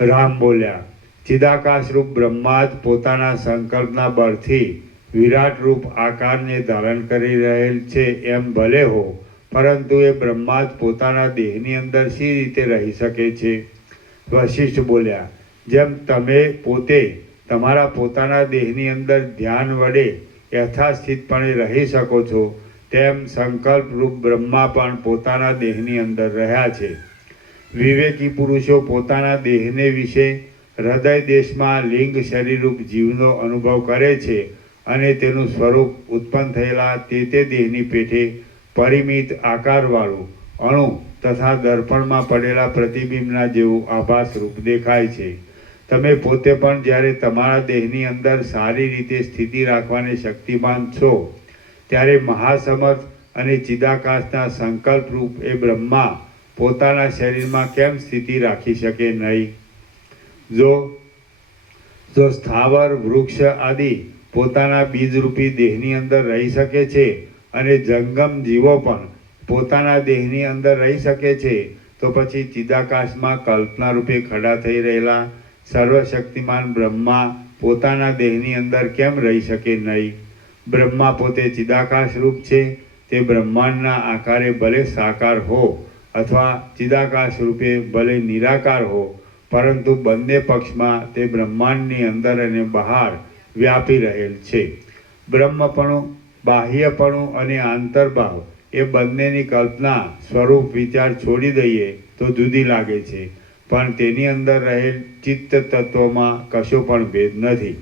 રામ બોલ્યા, ચિદાકાશ રૂપ બ્રહ્મા જ પોતાના સંકલ્પના બળથી વિરાટ રૂપ આકારને ધારણ કરી રહેલ છે એમ ભલે હો, પરંતુ એ બ્રહ્મા જ પોતાના દેહની અંદર સી રીતે રહી શકે છે? વશિષ્ઠ બોલ્યા, જેમ તમે પોતે તમારા પોતાના દેહની અંદર ધ્યાન વડે યથાસ્થિતપણે રહી શકો છો, તેમ સંકલ્પ રૂપ બ્રહ્મા પણ પોતાના દેહની અંદર રહ્યા છે. વિવેકી પુરુષો પોતાના દેહને વિશે હૃદય દેશમાં લિંગ શરીરરૂપ જીવનો અનુભવ કરે છે અને તેનું સ્વરૂપ ઉત્પન્ન થયેલા તે દેહની પેઠે પરિમિત આકારવાળું અણુ તથા દર્પણમાં પડેલા પ્રતિબિંબના જેવું આભાસ રૂપ દેખાય છે. તમે પોતે પણ જ્યારે તમારા દેહની અંદર સારી રીતે સ્થિતિ રાખવાની શક્તિમાન છો, ત્યારે મહાસમર્થ અને ચિદાકાશના સંકલ્પ રૂપ એ બ્રહ્મા પોતાના શરીરમાં કેમ સ્થિતિ રાખી શકે નહીં? જો સ્થાવર વૃક્ષ આદિ પોતાના બીજરૂપી દેહની અંદર રહી શકે છે અને જંગમ જીવો પણ પોતાના દેહની અંદર રહી શકે છે, તો પછી ચિદાકાશમાં કલ્પના રૂપે ખડા થઈ રહેલા સર્વશક્તિમાન બ્રહ્મા પોતાના દેહની અંદર કેમ રહી શકે નહીં? બ્રહ્મા પોતે ચિદાકાશ રૂપ છે. તે બ્રહ્માંડના આકારે ભલે સાકાર હો અથવા ચિદાકાશ રૂપે ભલે નિરાકાર હો, પરંતુ બંને પક્ષમાં તે બ્રહ્માંડની અંદર અને બહાર વ્યાપી રહેલ છે. બ્રહ્મપણું, બાહ્યપણું અને આંતરભાવ એ બંનેની કલ્પના સ્વરૂપ વિચાર છોડી દઈએ તો જુદી લાગે છે, પણ તેની અંદર રહેલ ચિત્ત તત્વમાં કશો પણ ભેદ નથી.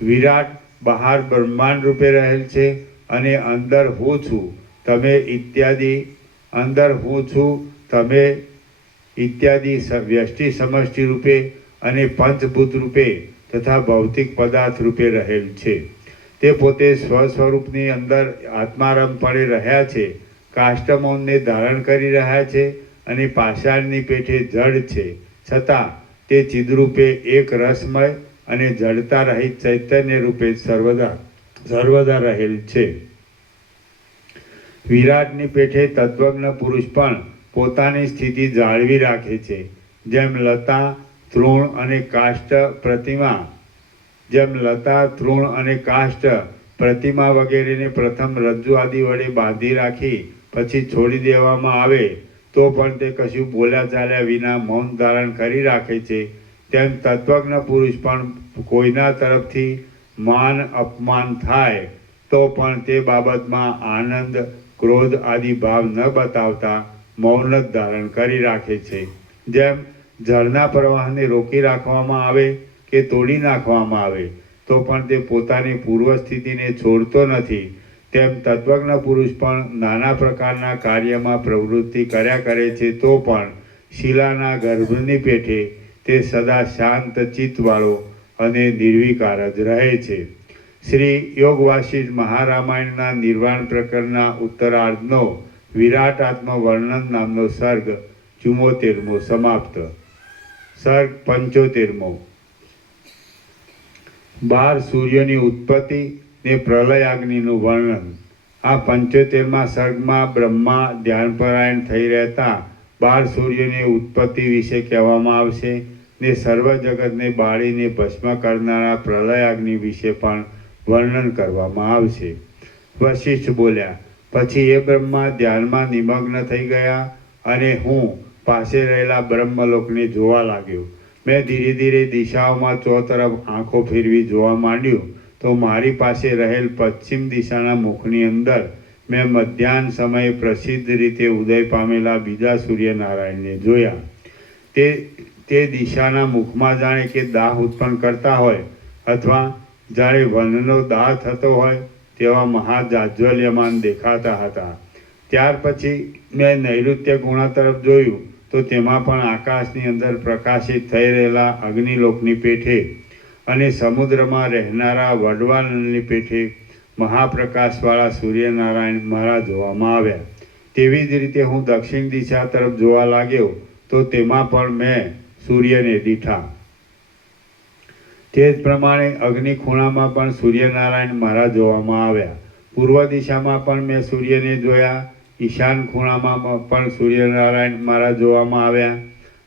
વિરાટ બહાર બ્રહ્માંડ રૂપે રહેલ છે અને અંદર હું છું તમે ઇત્યાદિ વ્યષ્ટિ સમષ્ટિ રૂપે અને પંચભૂત રૂપે તથા ભૌતિક પદાર્થ રૂપે રહેલ છે. તે પોતે સ્વસ્વરૂપની અંદર આત્મારમ પડે રહ્યા છે, કાષ્ટમૌનને ધારણ કરી રહ્યા છે અને પાષાણની પેઠે જડ છે, છતાં તે ચિદરૂપે એક રસમય અને જડતા રહિત ચૈતન્ય રૂપે સર્વદા રહેલ છે. વિરાટની પેઠે તત્વજ્ઞ પુરુષ પણ પોતાની સ્થિતિ જાળવી રાખે છે. જેમ લતા તૃણ અને કાષ્ટ પ્રતિમા વગેરેને પ્રથમ રજ્જુ આદિ વડે બાંધી રાખી પછી છોડી દેવામાં આવે તો પણ તે કશું બોલ્યા ચાલ્યા વિના મૌન ધારણ કરી રાખે છે, તેમ તત્વજ્ઞ પુરુષ પણ કોઈના તરફથી માન અપમાન થાય તો પણ તે બાબતમાં આનંદ ક્રોધ આદિ ભાવ ન બતાવતા મૌન જ ધારણ કરી રાખે છે. જેમ જળના પ્રવાહને રોકી રાખવામાં આવે કે તોડી નાખવામાં આવે તો પણ તે પોતાની પૂર્વ સ્થિતિને છોડતો નથી, તેમ તત્વજ્ઞ પુરુષ પણ નાના પ્રકારના કાર્યમાં પ્રવૃત્તિ કર્યા કરે છે તો પણ શિલાના ગર્ભની પેઠે તે સદા શાંત ચિત્તવાળો અને નિર્વિકાર જ રહે છે. શ્રી યોગ વાસિષ્ઠ મહારામાયણના નિર્વાણ પ્રકરણના ઉત્તરાર્ધનો વિરાટ આત્મ વર્ણન નામનો સર્ગ 74મો સમાપ્ત. સર્ગ 75મો. 12 સૂર્યોની ઉત્પત્તિ ને પ્રલયાગ્નિનું વર્ણન. આ 75મા સર્ગમાં બ્રહ્મા ધ્યાનપરાયણ થઈ રહેતા 12 સૂર્યોની ઉત્પત્તિ વિશે કહેવામાં આવશે ને સર્વ જગતને બાળીને ભસ્મ કરનારા પ્રલયાગ્નિ વિશે પણ વર્ણન કરવામાં આવશે. વશિષ્ઠ બોલ્યા, પછી એ બ્રહ્મા ધ્યાનમાં નિમગ્ન થઈ ગયા અને હું પાસે રહેલા બ્રહ્મલોકને જોવા લાગ્યો. મેં ધીરે ધીરે દિશાઓમાં ચોતરફ આંખો ફેરવી જોવા માંડ્યું તો મારી પાસે રહેલ પશ્ચિમ દિશાના મુખની અંદર મેં મધ્યાહન સમયે પ્રસિદ્ધ રીતે ઉદય પામેલા બીજા સૂર્યનારાયણને જોયા. તે દિશાના મુખમાં જાણે કે દાહ ઉત્પન્ન કરતા હોય અથવા જાણે વનનો દાહ થતો હોય તેવા મહાજાજ્વલ્યમાન દેખાતા હતા. ત્યાર પછી મેં નૈઋત્ય ગુણા તરફ જોયું તો તેમાં પણ આકાશની અંદર પ્રકાશિત થઈ રહેલા અગ્નિલોકની પેઠે અને સમુદ્રમાં રહેનારા વડવાનળની પેઠે મહાપ્રકાશવાળા સૂર્યનારાયણ મારા જોવામાં આવ્યા. તેવી જ રીતે હું દક્ષિણ દિશા તરફ જોવા લાગ્યો તો તેમાં પણ મેં સૂર્યને દીઠા. તે જ પ્રમાણે અગ્નિ ખૂણામાં પણ સૂર્યનારાયણ મારા જોવામાં આવ્યા. પૂર્વ દિશામાં પણ મેં સૂર્યને જોયા. ઈશાન ખૂણામાં પણ સૂર્યનારાયણ મારા જોવામાં આવ્યા.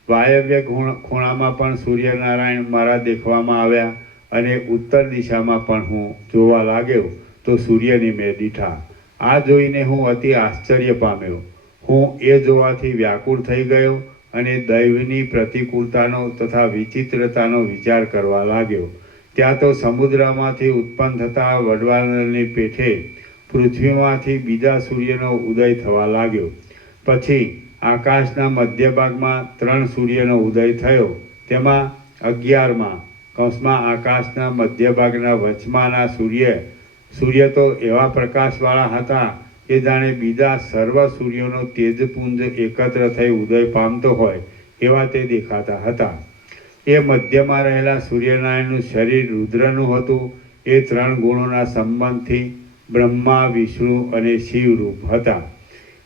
વાયવ્ય ખૂણામાં પણ સૂર્યનારાયણ મારા દેખવામાં આવ્યા અને ઉત્તર દિશામાં પણ હું જોવા લાગ્યો તો સૂર્યને મેં દીઠા. આ જોઈને હું અતિ આશ્ચર્ય પામ્યો. હું એ જોવાથી વ્યાકુળ થઈ ગયો અને દૈવની પ્રતિકૂળતાનો તથા વિચિત્રતાનો વિચાર કરવા લાગ્યો. ત્યાં તો સમુદ્રમાંથી ઉત્પન્ન થતા વડવાનળની પેઠે પૃથ્વીમાંથી બીજા સૂર્યનો ઉદય થવા લાગ્યો. પછી આકાશના મધ્ય ભાગમાં 3 સૂર્યનો ઉદય થયો. તેમાં 11મા આકાશના મધ્ય ભાગના વચમાના સૂર્ય તો એવા પ્રકાશવાળા હતા કે જાણે બીજા સર્વ સૂર્યોનો તેજપુંજ એકત્ર થઈ ઉદય પામતો હોય એવા તે દેખાતા હતા. એ મધ્યમાં રહેલા સૂર્યનારાયણનું શરીર રુદ્રનું હતું. એ 3 ગુણોના સંબંધથી બ્રહ્મા, વિષ્ણુ અને શિવરૂપ હતા.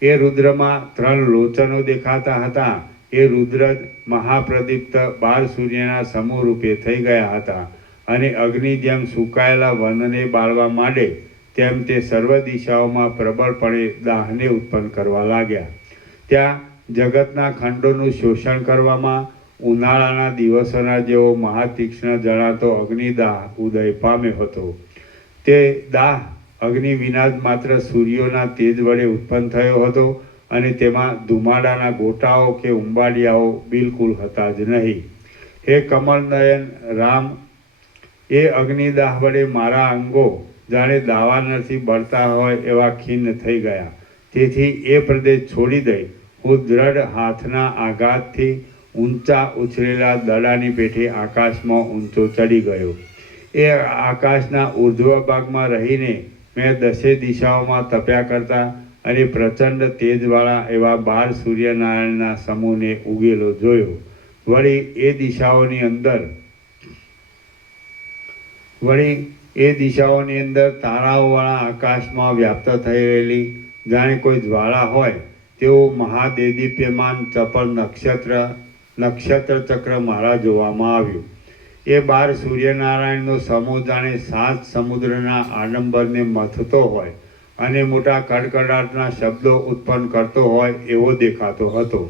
એ રુદ્રમાં 3 લોચનો દેખાતા હતા. એ રુદ્ર જ મહાપ્રદીપ્ત 12 સૂર્યના સમૂહ રૂપે થઈ ગયા હતા અને અગ્નિ જેમ સુકાયેલા વનને બાળવા માંડે તેમ તે સર્વ દિશાઓમાં પ્રબળપણે દાહને ઉત્પન્ન કરવા લાગ્યા. ત્યાં જગતના ખંડોનું શોષણ કરવામાં ઉનાળાના દિવસોના જેવો મહાતીક્ષ્ણ જણાતો અગ્નિદાહ ઉદય પામ્યો હતો. તે દાહ અગ્નિ વિના જ માત્ર સૂર્યોના તેજ વડે ઉત્પન્ન થયો હતો અને તેમાં ધુમાડાના ગોટાઓ કે ઉંબાડિયાઓ બિલકુલ હતા જ નહીં. હે કમળનયન રામ, એ અગ્નિદાહ વડે મારા અંગો જાણે દાવાનળથી બળતા હોય એવા ખિન્ન થઈ ગયા. તેથી એ પ્રદેશ છોડી દઈ હું દ્રઢ હાથના આઘાતથી ઊંચા ઉછરેલા દડાની પેઠે આકાશમાં ઊંચો ચડી ગયો. એ આકાશના ઉર્ધ્વ ભાગમાં રહીને મેં 10 દિશાઓમાં તપ્યા કરતા અને પ્રચંડ તેજવાળા એવા 12 સૂર્યનારાયણના સમૂહને ઉગેલો જોયો. વળી એ દિશાઓની અંદર તારાઓવાળા આકાશમાં વ્યાપ્ત થઈ રહેલી જાણે કોઈ જ્વાળા હોય તેવું મહાદેદીપ્યમાન ચપળ નક્ષત્ર ચક્ર મારા જોવામાં આવ્યું. એ 12 સૂર્યનારાયણનો સમૂહ જાણે 7 સમુદ્રના આડંબરને મથતો હોય અને મોટા કડકડાટના શબ્દો ઉત્પન્ન કરતો હોય એવો દેખાતો હતો.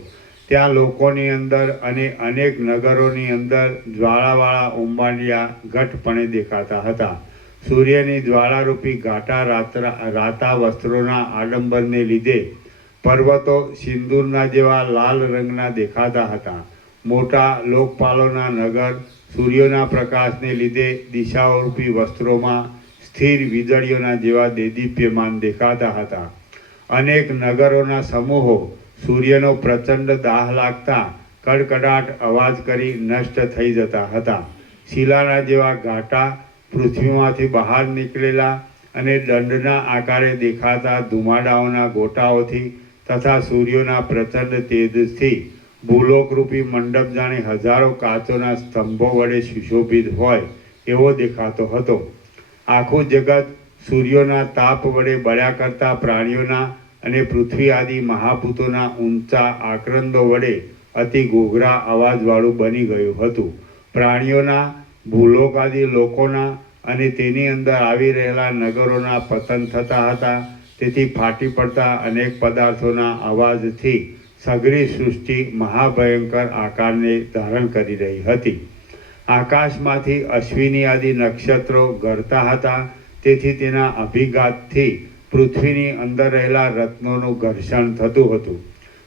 ત્યાં લોકોની અંદર અને અનેક નગરોની અંદર જ્વાળાવાળા ઉંબાડિયા ઘટપણે દેખાતા હતા. સૂર્યની જ્વાળારૂપી ઘાટા રાતા વસ્ત્રોના આડંબરને લીધે પર્વતો સિંદૂરના જેવા લાલ રંગના દેખાતા હતા. મોટા લોકપાલોના નગર સૂર્યના પ્રકાશને લીધે દિશાઓરૂપી વસ્ત્રોમાં સ્થિર વીજળીઓના જેવા દેદીપ્યમાન દેખાતા હતા. અનેક નગરોના સમૂહો સૂર્યનો પ્રચંડ દાહ લાગતા કડકડાટ અવાજ કરી નષ્ટ થઈ જતા હતા. શિલાના જેવા ઘાટા પૃથ્વીમાંથી બહાર નીકળેલા અને દંડના આકારે દેખાતા ધુમાડાઓના ગોટાઓથી તથા સૂર્યના પ્રચંડ તેજથી ભૂલોકરૂપી મંડપ જાણે હજારો કાચોના સ્તંભો વડે સુશોભિત હોય એવો દેખાતો હતો. આખું જગત સૂર્યના તાપ વડે બળ્યા કરતા પ્રાણીઓના અને પૃથ્વી આદિ મહાભૂતોના ઊંચા આક્રંદો વડે અતિ ઘોઘરા અવાજવાળું બની ગયું હતું. પ્રાણીઓના ભૂલોક આદિ લોકોના અને તેની અંદર આવી રહેલા નગરોના પતન થતા હતા. તેથી ફાટી પડતા અનેક પદાર્થોના અવાજથી સઘળી સૃષ્ટિ મહાભયંકર આકારને ધારણ કરી રહી હતી. આકાશમાંથી અશ્વિની આદિ નક્ષત્રો ગળતા હતા. તેથી તેના અભિઘાતથી પૃથ્વીની અંદર રહેલા રત્નોનું ઘર્ષણ થતું હતું.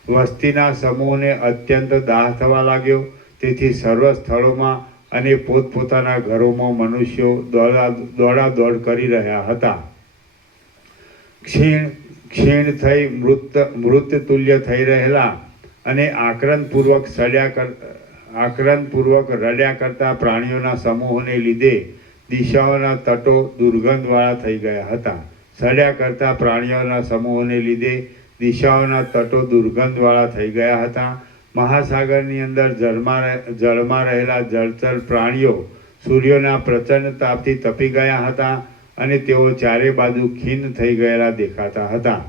વસ્તીના સમૂહને અત્યંત દાહ થવા લાગ્યો. તેથી સર્વ સ્થળોમાં અને પોતપોતાના ઘરોમાં મનુષ્યો દોડાદોડ કરી રહ્યા હતા. ક્ષીણ થઈ મૃતતુલ્ય થઈ રહેલા અને આક્રંદપૂર્વક રડ્યા કરતા પ્રાણીઓના સમૂહોને લીધે દિશાઓના તટો દુર્ગંધવાળા થઈ ગયા હતા. સડ્યા કરતા પ્રાણીઓના સમૂહોને લીધે દિશાઓના તટો દુર્ગંધવાળા થઈ ગયા હતા. મહાસાગરની અંદર જળમાં રહેલા જળચર પ્રાણીઓ સૂર્યના પ્રચંડ તાપથી તપી ગયા હતા અને તેઓ ચારે બાજુ ખીન થઈ ગયેલા દેખાતા હતા.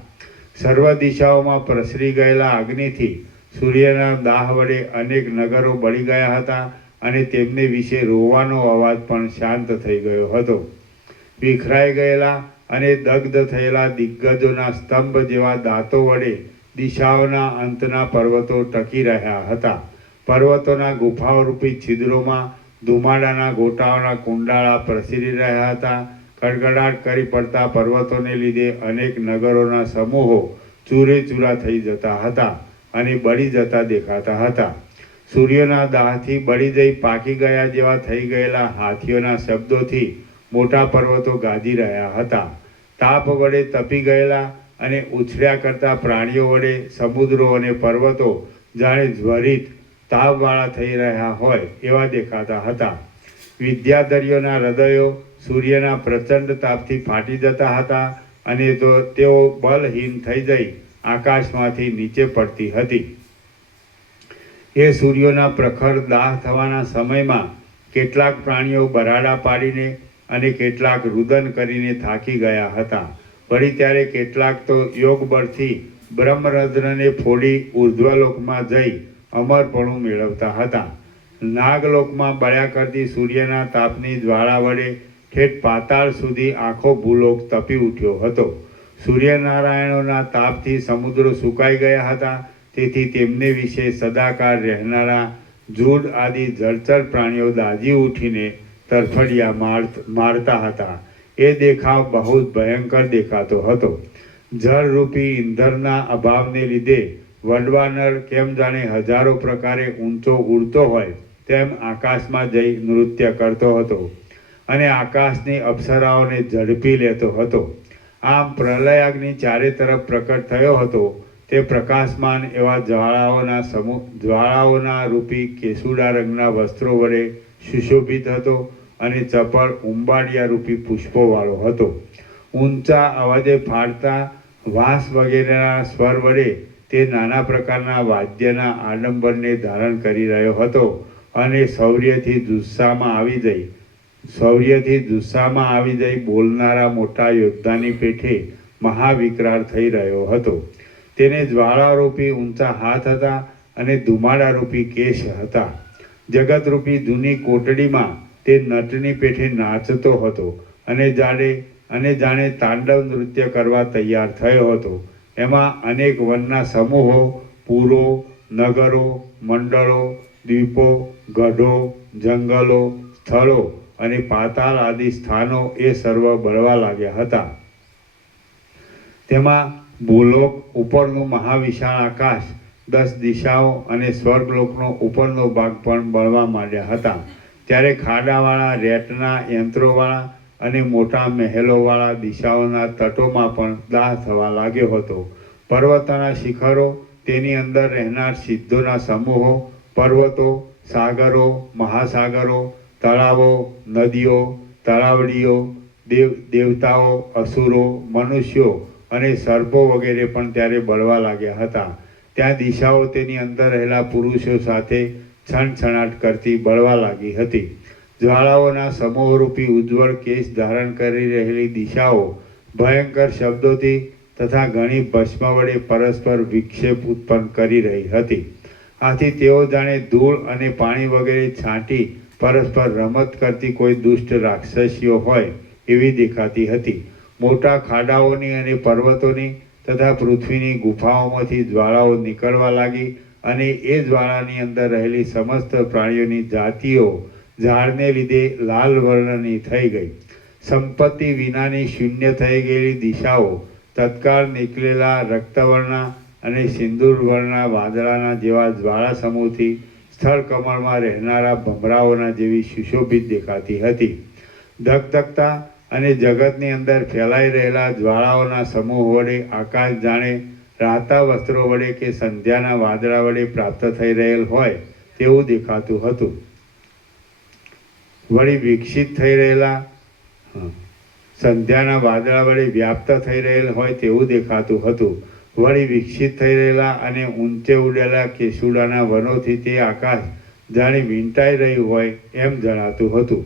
સર્વ દિશાઓમાં પ્રસરી ગયેલા અગ્નિથી સૂર્યના દાહ વડે અનેક નગરો બળી ગયા હતા અને તેમને વિશે રોવાનો અવાજ પણ શાંત થઈ ગયો હતો. વિખરાઈ ગયેલા અને દગ્ધ થયેલા દિગ્ગજોના સ્તંભ જેવા દાંતો વડે દિશાઓના અંતના પર્વતો ટકી રહ્યા હતા. પર્વતોના ગુફાઓરૂપી છિદ્રોમાં ધુમાડાના ગોટાઓના કુંડાળા પ્રસરી રહ્યા હતા. કડકડાટ કરી પડતા પર્વતોને લીધે અનેક નગરોના સમૂહો ચૂરેચૂરા થઈ જતા હતા અને બળી જતા દેખાતા હતા. સૂર્યના દાહથી બળી જઈ પાકી ગયા જેવા થઈ ગયેલા હાથીઓના શબ્દોથી મોટા પર્વતો ગાજી રહ્યા હતા. તાપ વડે તપી ગયેલા અને ઉછળ્યા કરતા પ્રાણીઓ વડે સમુદ્રો અને પર્વતો જાણે જ્વરિત તાપવાળા થઈ રહ્યા હોય એવા દેખાતા હતા. વિદ્યાધરીઓના હૃદયો સૂર્યના પ્રચંડ તાપથી ફાટી જતા હતા અને તેઓ બલહીન થઈ જઈ આકાશમાંથી નીચે પડતી હતી. એ સૂર્યના પ્રખર દાહ થવાના સમયમાં કેટલાક પ્રાણીઓ બરાડા પાડીને અને કેટલાક રુદન કરીને થાકી ગયા હતા. વળી ત્યારે કેટલાક તો યોગ બળથી બ્રહ્મરંધ્રને ફોડી ઉર્ધ્વલોકમાં જઈ અમરપણું મેળવતા હતા. નાગલોકમાં બળ્યા કરતી સૂર્યના તાપની જ્વાળા વડે ઠેઠ પાતાળ સુધી આખો ભૂલોક તપી ઉઠ્યો હતો. સૂર્યનારાયણોના તાપથી સમુદ્રો સુકાઈ ગયા હતા. તેથી તેમને વિશે સદાકાળ રહેનારા જૂડ આદિ જળચર પ્રાણીઓ દાઝી ઉઠીને તરફડિયા મારતા હતા. એ દેખાવ બહુ જ ભયંકર દેખાતો હતો. જળરૂપી ઇંધણના અભાવને લીધે વડવાનળ કેમ જાણે હજારો પ્રકારે ઊંચો ઉડતો હોય તેમ આકાશમાં જઈ નૃત્ય કરતો હતો અને આકાશની અપ્સરાઓને ઝડપી લેતો હતો. આમ પ્રલયાગ્નિ ચારે તરફ પ્રકટ થયો હતો. તે પ્રકાશમાન એવા જ્વાળાઓના રૂપી કેસુડા રંગના વસ્ત્રો વડે સુશોભિત હતો અને ચપળ ઉંબાડિયા રૂપી પુષ્પોવાળો હતો. ઊંચા અવાજે ફાડતા વાંસ વગેરેના સ્વર વડે તે નાના પ્રકારના વાદ્યના આડંબરને ધારણ કરી રહ્યો હતો અને શૌર્યથી જુસ્સામાં આવી જઈ શૌર્યથી જુસ્સામાં આવી જઈ બોલનારા મોટા યોદ્ધાની પેઠે મહાવિકરાળ થઈ રહ્યો હતો. તેને જ્વાળારૂપી ઊંચા હાથ હતા અને ધુમાડારૂપી કેશ હતા. જગતરૂપી જૂની કોટડીમાં તે નટની પેઠે નાચતો હતો અને જાણે તાંડવ નૃત્ય કરવા તૈયાર થયો હતો. એમાં અનેક વનના સમૂહો, પુરો, નગરો, મંડળો, દ્વીપો, ગઢો, જંગલો, સ્થળો અને પાતાળ આદિ સ્થાનો એ સર્વ બળવા લાગ્યા હતા. તેમાં ભૂલોક ઉપરનું મહાવિશાળ આકાશ, 10 દિશાઓ અને સ્વર્ગલોકનો ઉપરનો ભાગ પણ બળવા માંડ્યા હતા. ત્યારે ખાડાવાળા, રેતના યંત્રોવાળા અને મોટા મહેલોવાળા દિશાઓના તટોમાં પણ દાહ થવા લાગ્યો હતો. પર્વતોના શિખરો, તેની અંદર રહેનાર સિદ્ધોના સમૂહો, પર્વતો, સાગરો, મહાસાગરો, તળાવો, નદીઓ, તળાવડીઓ, દેવતાઓ, અસુરો, મનુષ્યો અને સર્પો વગેરે પણ ત્યારે બળવા લાગ્યા હતા. ત્યાં દિશાઓ તેની અંદર રહેલા પુરુષો સાથે છણછણાટ કરતી બળવા લાગી હતી. જ્વાળાઓના સમૂહરૂપી ઉજ્જવળ કેશ ધારણ કરી રહેલી દિશાઓ ભયંકર શબ્દોથી તથા ઘણી ભસ્મ વડે પરસ્પર વિક્ષેપ ઉત્પન્ન કરી રહી હતી. આથી તેઓ જાણે ધૂળ અને પાણી વગેરે છાંટી પરસ્પર રમત કરતી કોઈ દુષ્ટ રાક્ષસીઓ હોય એવી દેખાતી હતી. મોટા ખાડાઓની અને પર્વતોની તથા પૃથ્વીની ગુફાઓમાંથી જ્વાળાઓ નીકળવા લાગી અને એ જ્વાળાની અંદર રહેલી સમસ્ત પ્રાણીઓની જાતિઓ ઝાડને લીધે લાલ વર્ણની થઈ ગઈ. સંપત્તિ વિનાની શૂન્ય થઈ ગયેલી દિશાઓ તત્કાળ નીકળેલા રક્તવર્ણા અને સિંદૂરવર્ણા વાદળાના જેવા જ્વાળા સમૂહથી સ્થળ કમળમાં રહેનારા ભમરાઓના જેવી સુશોભિત દેખાતી હતી. ધગધગતા અને જગતની અંદર ફેલાઈ રહેલા જ્વાળાઓના સમૂહ વડે આકાશ જાણે રાતા વસ્ત્રો વડે કે સંધ્યાના વાદળા વડે પ્રાપ્ત થઈ રહેલ હોય તેવું દેખાતું હતું. વળી વિકસિત થઈ રહેલા સંધ્યાના વાદળા વડે વ્યાપ્ત થઈ રહેલ હોય તેવું દેખાતું હતું. વળી વિકસિત થઈ રહેલા અને ઊંચે ઉડેલા કેસુડાના વનોથી તે આકાશ જાણે વીંટાઈ રહ્યું હોય એમ જણાતું હતું.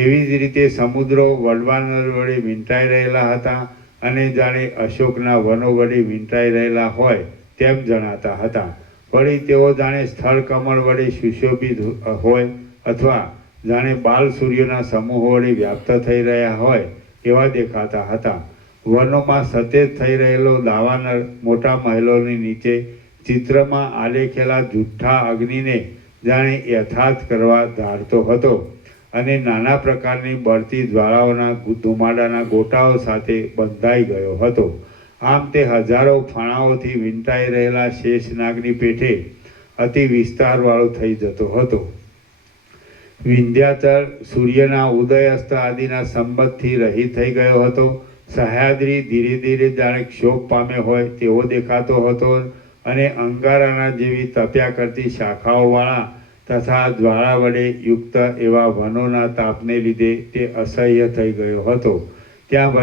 એવી જ રીતે સમુદ્રો વડવાનળ વડે વીંટાઈ રહેલા હતા અને જાણે અશોકના વનો વડે વીંટાઈ રહેલા હોય તેમ જણાતા હતા. વળી તેઓ જાણે સ્થળ કમળ વડે સુશોભિત હોય અથવા જાણે બાલ સૂર્યના સમૂહ વડે વ્યાપ્ત થઈ રહ્યા હોય એવા દેખાતા હતા. વનોમાં સતેજ થઈ રહેલો દાવાનળ મોટા મહેલોની નીચે ચિત્રમાં આલેખેલા જુઠ્ઠા અગ્નિને જાણે યથાર્થ કરવા ધારતો હતો અને નાના પ્રકારની બળતી જ્વાળાઓના ધુમાડાના ગોટાઓ સાથે બંધાઈ ગયો હતો. આમ તે હજારો ફણાઓથી વીંટાઈ રહેલા શેષનાગની પેઠે અતિ વિસ્તારવાળો થઈ જતો હતો. વિંધ્યાચળ સૂર્યના ઉદયસ્ત આદિના સંબંધથી રહિત થઈ ગયો હતો. સહ્યાદ્રી ધીરે ધીરે જાણે ક્ષોભ પામે હોય તેવો દેખાતો હતો અને અંગારાના જેવી તપ્યા કરતી શાખાઓવાળા તથા જ્વાળા વડે યુક્ત એવા વનોના તાપને લીધે તે અસહ્ય થઈ ગયો હતો. ત્યાં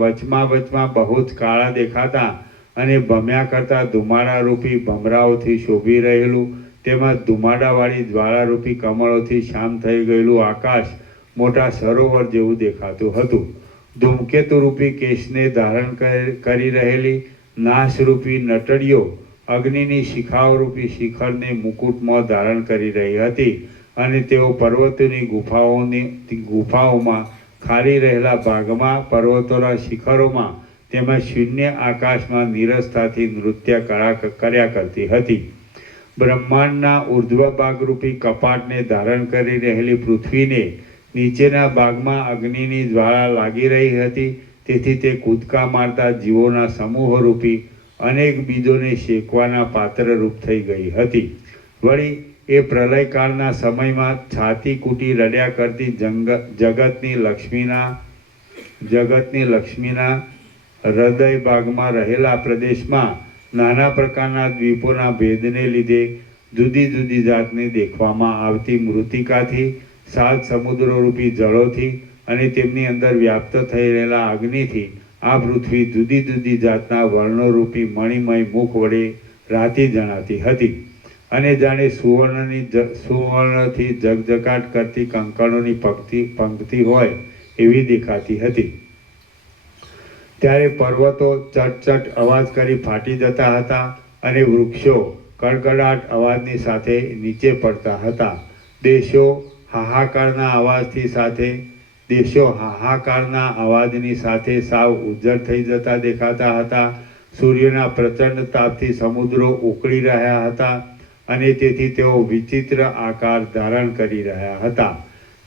વચમાં બહુ જ કાળા દેખાતા અને ભમ્યા કરતા ધુમાડારૂપી ભમરાઓથી શોભી રહેલું, તેમાં ધુમાડાવાળી જ્વાળારૂપી કમળોથી શામ થઈ ગયેલું આકાશ મોટા સરોવર જેવું દેખાતું હતું. ધૂમકેતુરૂપી કેશને ધારણ કરી રહેલી નાશરૂપી નટડીઓ અગ્નિની શિખાઓરૂપી શિખરને મુકુટમાં ધારણ કરી રહી હતી અને તેઓ પર્વતોની ગુફાઓમાં, ખાલી રહેલા ભાગમાં, પર્વતોના શિખરોમાં તેમજ શૂન્ય આકાશમાં નીરસતાથી નૃત્ય કર્યા કરતી હતી. બ્રહ્માંડના ઉર્ધ્વ ભાગરૂપી કપાટને ધારણ કરી રહેલી પૃથ્વીને નીચેના ભાગમાં અગ્નિની જ્વાળા લાગી રહી હતી. તેથી તે કૂદકા મારતા જીવોના સમૂહરૂપી અનેક બીજોને શેકવાના પાત્રરૂપ થઈ ગઈ હતી. વળી એ પ્રલયકાળના સમયમાં છાતી કૂટી રડ્યા કરતી જગતની લક્ષ્મીના હૃદય ભાગમાં રહેલા પ્રદેશમાં નાના પ્રકારના દ્વીપોના ભેદને લીધે જુદી જુદી જાતની દેખવામાં આવતી મૃતિકાથી, 7 સમુદ્રોરૂપી જળોથી અને તેમની અંદર વ્યાપ્ત થઈ રહેલા અગ્નિથી આ પૃથ્વી જુદી જુદી જાતના વર્ણોરૂપી મણિમય મુખ વડે રાતી જણાતી હતી. અને જાણે સુવર્ણથી જગજગાટ કરતી કંકણોની પંક્તિ હોય એવી દેખાતી હતી. ત્યારે પર્વતો ચટ અવાજ કરી ફાટી જતા હતા અને વૃક્ષો કડકડાટ અવાજની સાથે નીચે પડતા હતા. દેશો હાહાકારના અવાજની સાથે સાવ ઉજ્જડ થઈ જતા દેખાતા હતા. સૂર્યના પ્રચંડ તાપથી સમુદ્રો ઉકળી રહ્યા હતા અને તેથી તેઓ વિચિત્ર આકાર ધારણ કરી રહ્યા હતા.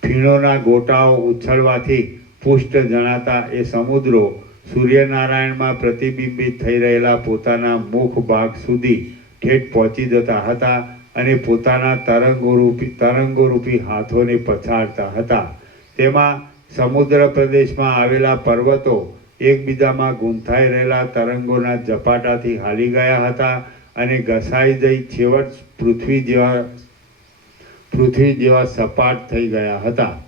ફીણોના ગોટાઓ ઉછળવાથી પુષ્ટ જણાતા એ સમુદ્રો સૂર્યનારાયણમાં પ્રતિબિંબિત થઈ રહેલા પોતાના મુખ ભાગ સુધી ઠેઠ પહોંચી જતા હતા અને પોતાના તરંગોરૂપી હાથોને પછાડતા હતા. તેમાં સમુદ્ર પ્રદેશમાં આવેલા પર્વતો એકબીજામાં ગૂંથાઈ રહેલા તરંગોના ઝપાટાથી હાલી ગયા હતા અને ઘસાઈ જઈ છેવટ પૃથ્વી જેવા સપાટ થઈ ગયા હતા.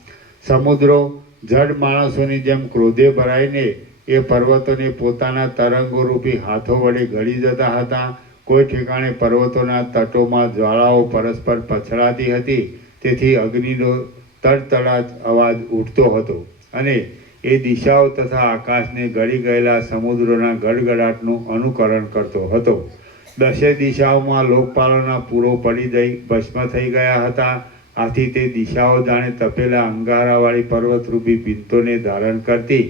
સમુદ્રો જડ માણસોની જેમ ક્રોધે ભરાઈને એ પર્વતોને પોતાના તરંગોરૂપી હાથો વડે ઘડી જતા હતા. કોઈ ઠેકાણે પર્વતોના તટોમાં જ્વાળાઓ પરસ્પર પછડાતી હતી, તેથી અગ્નિનો તડતડાટ અવાજ ઉઠતો હતો અને એ દિશાઓ તથા આકાશને ગળી ગયેલા સમુદ્રોના ગડગડાટનું અનુકરણ કરતો હતો. 10 દિશાઓમાં લોકપાલોના પૂરો પડી જઈ ભસ્મ થઈ ગયા હતા. આથી તે દિશાઓ જાણે તપેલા અંગારાવાળી પર્વતરૂપી ભીંતોને ધારણ કરતી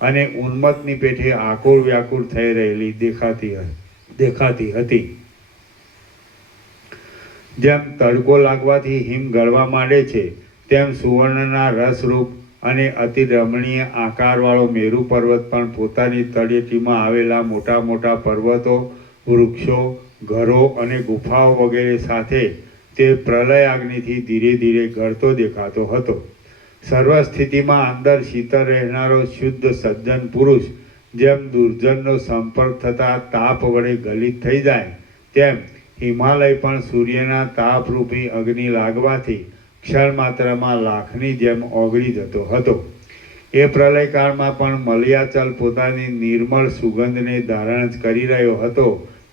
અને ઉન્મત્તની પેઠે આકુળ વ્યાકુળ થઈ રહેલી દેખાતી હતી. જેમ તડકો લાગવાથી હિમ ગળવા માંડે છે, તેમ સુવર્ણના રસરૂપ અને અતિ રમણીય આકારવાળો મેરુ પર્વત પણ પોતાની તળેટીમાં આવેલા મોટા મોટા પર્વતો, વૃક્ષો, ઘરો અને ગુફાઓ વગેરે સાથે તે પ્રલયાગ્નિથી ધીરે ધીરે ગળતો દેખાતો હતો. સર્વ સ્થિતિમાં અંદર શીતળ રહેનારો શુદ્ધ સજ્જન પુરુષ જેમ દુર્જનનો સંપર્ક થતાં તાપ વડે ગલિત થઈ જાય, તેમ હિમાલય પણ સૂર્યના તાપરૂપી અગ્નિ લાગવાથી ક્ષણ માત્રમાં લાખની જેમ ઓગળી જતો હતો. એ પ્રલયકાળમાં પણ મલયાચલ પોતાની નિર્મળ સુગંધને ધારણ જ કરી રહ્યો હતો,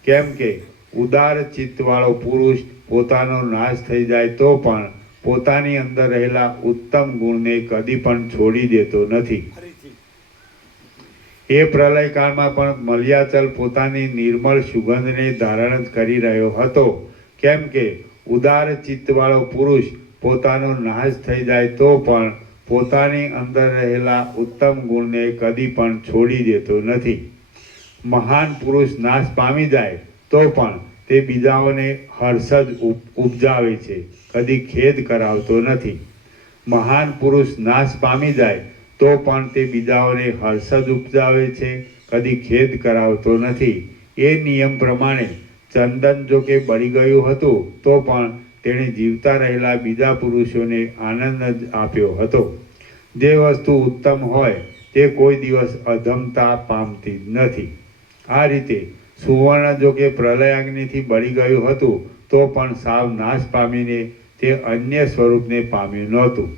કેમ કે ઉદાર ચિત્તવાળો પુરુષ પોતાનો નાશ થઈ જાય તો પણ પોતાની અંદર રહેલા ઉત્તમ ગુણને કદી પણ છોડી દેતો નથી. એ પ્રલયકાળમાં પણ મલયાચલ પોતાની નિર્મળ સુગંધને ધારણ જ કરી રહ્યો હતો, કેમ કે ઉદાર ચિત્તવાળો પુરુષ પોતાનો નાશ થઈ જાય તો પણ પોતાની અંદર રહેલા ઉત્તમ ગુણને કદી પણ છોડી દેતો નથી. મહાન પુરુષ નાશ પામી જાય તો પણ તે બીજાઓને હર્ષ જ ઉપજાવે છે, કદી ખેદ કરાવતો નથી. મહાન પુરુષ નાશ પામી જાય તો પણ તે બીજાઓને હર્ષ જ ઉપજાવે છે, કદી ખેદ કરાવતો નથી. એ નિયમ પ્રમાણે ચંદન જો કે બળી ગયું હતું તો પણ તેણે જીવતા રહેલા બીજા પુરુષોને આનંદ જ આપ્યો હતો. જે વસ્તુ ઉત્તમ હોય તે કોઈ દિવસ અધમતા પામતી નથી. આ રીતે સુવર્ણ જો કે પ્રલયાગ્નિથી બળી ગયું હતું તો પણ સાવ નાશ પામીને તે અન્ય સ્વરૂપને પામ્યું નહોતું.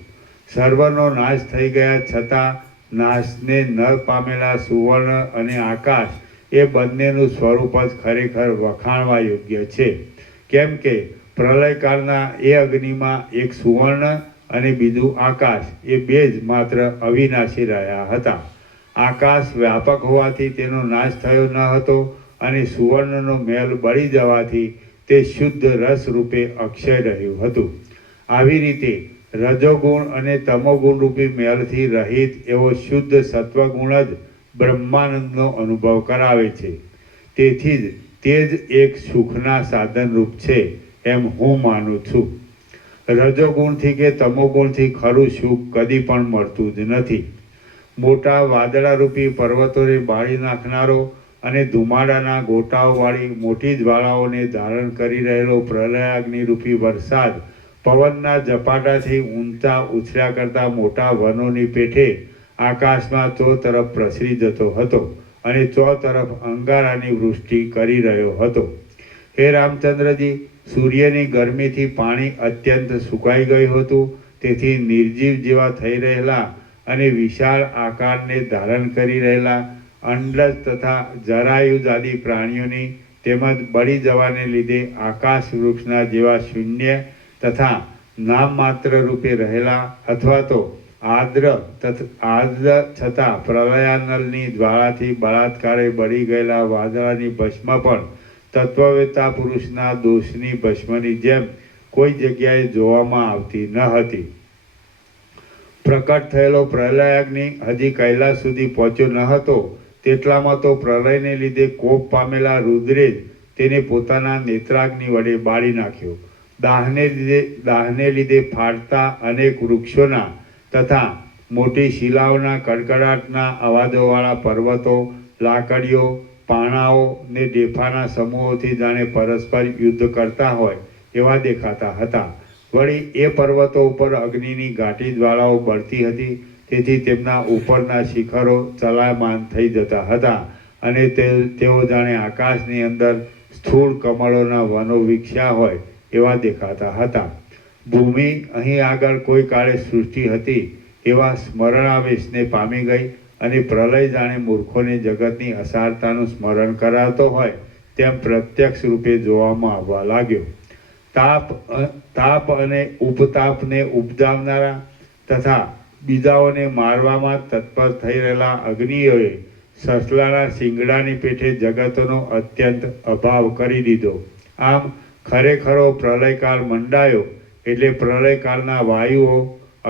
સર્વનો નાશ થઈ ગયા છતાં નાશને ન પામેલા સુવર્ણ અને આકાશ એ બંનેનું સ્વરૂપ જ ખરેખર વખાણવા યોગ્ય છે, કેમ કે પ્રલયકાળના એ અગ્નિમાં એક સુવર્ણ અને બીજું આકાશ એ બે જ માત્ર અવિનાશી રહ્યા હતા. આકાશ વ્યાપક હોવાથી તેનો નાશ થયો ન હતો અને સુવર્ણનો મેલ બળી જવાથી તે શુદ્ધ રસ રૂપે અક્ષય રહ્યું હતું. આવી રીતે રજોગુણ અને તમોગુણ રૂપી મેલથી રહિત એવો શુદ્ધ સત્વગુણ જ બ્રહ્માનંદનો અનુભવ કરાવે છે. તેથી જ તે જ એક સુખના સાધનરૂપ છે એમ હું માનું છું. રજોગુણથી કે તમોગુણથી ખરું સુખ કદી પણ મળતું જ નથી. મોટા વાદળારૂપી પર્વતોને બાળી નાખનારો અને ધુમાડાના ગોટાઓવાળી મોટી જ્વાળાઓને ધારણ કરી રહેલો પ્રલયાગ્નિરૂપી વરસાદ પવનના ઝપાટાથી ઊંચા ઉછળ્યા કરતા મોટા વનોની પેઠે આકાશમાં ચોતરફ પ્રસરી જતો હતો અને ચોતરફ અંગારાની વૃષ્ટિ કરી રહ્યો હતો. હે રામચંદ્રજી, સૂર્યની ગરમીથી પાણી અત્યંત સુકાઈ ગયું હતું, તેથી નિર્જીવ જેવા થઈ રહેલા અને વિશાળ આકારને ધારણ કરી રહેલા અંડજ તથા જરાયુજાદી પ્રાણીઓની તેમજ બળી જવાને લીધે આકાશ વૃક્ષના જેવા શૂન્ય તથા નામ માત્ર રૂપે રહેલા અથવા તો આદ્ર છતાં પ્રલયાનલની જ્વાળાથી બળાત્કારે બળી ગયેલા વાદળાની ભસ્મ પણ તત્વવેતા પુરુષના દોષની ભસ્મની જેમ કોઈ જગ્યાએ જોવામાં આવતી ન હતી. પ્રકટ થયેલો પ્રલયાગ્નિ હજી કૈલાસ સુધી પહોંચ્યો ન હતો તેટલામાં તો પ્રલયને લીધે કોપ પામેલા રુદ્રે જ તેને પોતાના નેત્રાગ્નિ વડે બાળી નાખ્યો. દાહને લીધે ફાટતા અનેક વૃક્ષોના તથા મોટી શિલાઓના કડકડાટના અવાજોવાળા પર્વતો, લાકડીઓ, પાણાઓ ને ડેફાના સમૂહોથી જાણે પરસ્પર યુદ્ધ કરતા હોય એવા દેખાતા હતા. વળી એ પર્વતો ઉપર અગ્નિની ઘાટી જ્વાળાઓ બળતી હતી, તેથી તેમના ઉપરના શિખરો ચલાયમાન થઈ જતા હતા અને તેઓ જાણે આકાશની અંદર સ્થૂળ કમળોના વનો વિકસ્યા હોય એવા દેખાતા હતા. ભૂમિ અહીં આગળ કોઈ કાળે સૃષ્ટિ હતી એવા સ્મરણાવેશને પામી ગઈ અને પ્રલય જાણે મૂર્ખોને જગતની અસારતાનું સ્મરણ કરાવતો હોય તેમ પ્રત્યક્ષ રૂપે જોવામાં આવવા લાગ્યો. તાપ અને ઉપતાપને ઉપજાવનારા તથા બીજાઓને મારવામાં તત્પર થઈ રહેલા અગ્નિઓએ સસલાના શિંગડાની પેઠે જગતોનો અત્યંત અભાવ કરી દીધો. આમ ખરેખરો પ્રલયકાળ મંડાયો એટલે પ્રલયકાળના વાયુઓ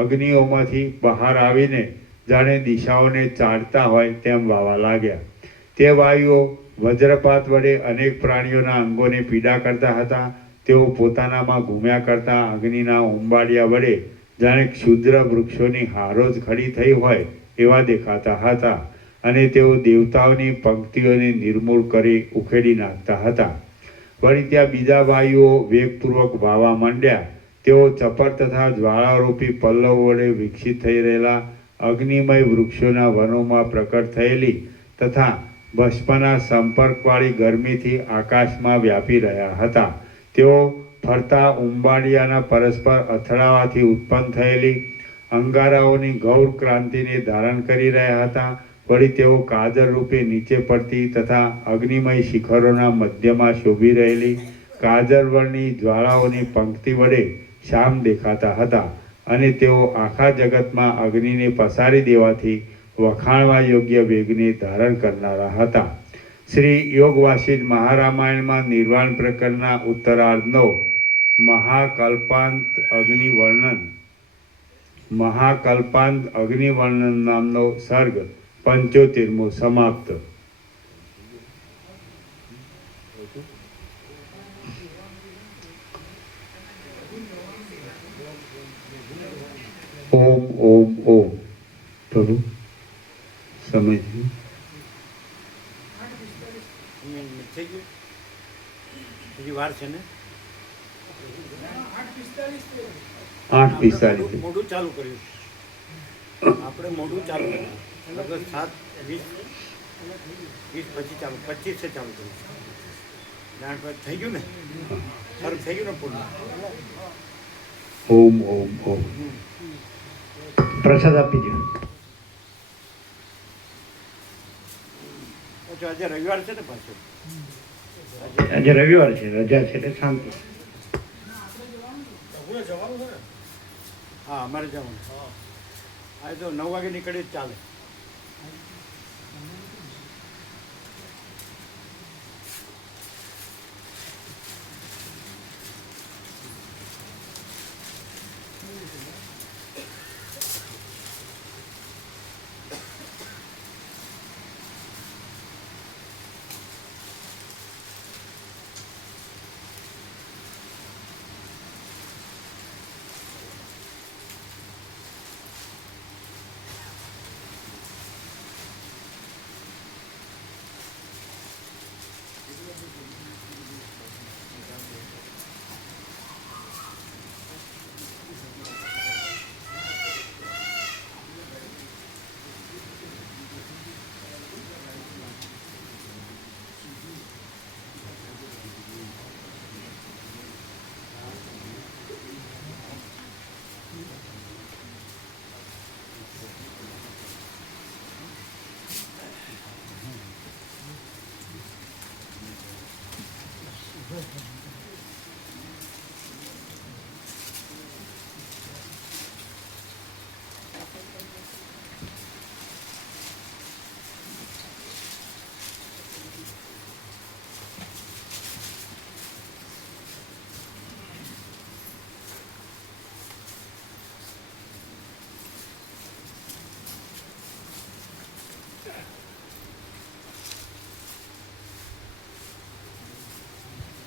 અગ્નિઓમાંથી બહાર આવીને જાણે દિશાઓને ચાળતા હોય તેમ વાવા લાગ્યા. તે વાયુઓ વજ્રપાત વડે અનેક પ્રાણીઓના અંગોને પીડા કરતા હતા. તેઓ પોતાનામાં ઘૂમ્યા કરતા અગ્નિના ઉંબાડિયા વડે જાણે ક્ષુદ્ર વૃક્ષોની હારો જ ખડી થઈ હોય એવા દેખાતા હતા અને તેઓ દેવતાઓની પંક્તિઓને નિર્મૂળ કરી ઉખેડી નાખતા હતા. વળી ત્યાં બીજા વાયુઓ વેગપૂર્વક વાવા માંડ્યા. તેઓ ચપર તથા જ્વાળારૂપી પલ્લવ વડે વિકસિત થઈ રહેલા અગ્નિમય વૃક્ષોના વનોમાં પ્રકટ થયેલી તથા ભસ્મના સંપર્કવાળી ગરમીથી આકાશમાં વ્યાપી રહ્યા હતા. તેઓ ફરતા ઉંબાડિયાના પરસ્પર અથડાવાથી ઉત્પન્ન થયેલી અંગારાઓની ગૌર ક્રાંતિને ધારણ કરી રહ્યા હતા. વળી તેઓ કાજર રૂપે નીચે પડતી તથા અગ્નિમય શિખરોના મધ્યમાં શોભી રહેલી કાજરવર્ણની જ્વાળાઓની પંક્તિ વડે શ્યામ દેખાતા હતા અને તેઓ આખા જગતમાં અગ્નિને પસારી દેવાથી વખાણવા યોગ્ય વેગને ધારણ કરનારા હતા. શ્રી યોગ વાસિષ્ઠ મહારામાયણમાં નિર્વાણ પ્રકરણના ઉત્તરાર્ધનો મહાકલ્પાંત અગ્નિવર્ણન નામનો સર્ગ 75મો સમાપ્ત. ઓમ ઓમ ઓમ. પ્રભુ સમજ્યું? થઈ ગયું? હજી વાર છે ને? 8:45. મોઢું ચાલુ કર્યું. આપણે મોઢું ચાલુ કર્યું. લગભગ 7:20 પછી ચાલુ 25 ચાલુ કર્યું. થઈ ગયું ને? સારું થઈ ગયું ને પૂર્ણ? ઓમ ઓમ ઓમ. પ્રસાદ આપી દો. આજે રવિવાર છે ને પાછો? આજે રવિવાર છે, રજા છે એટલે શાંતિ. હા, અમારે જવાનું. આજે તો 9 વાગે નીકળે જ ચાલે.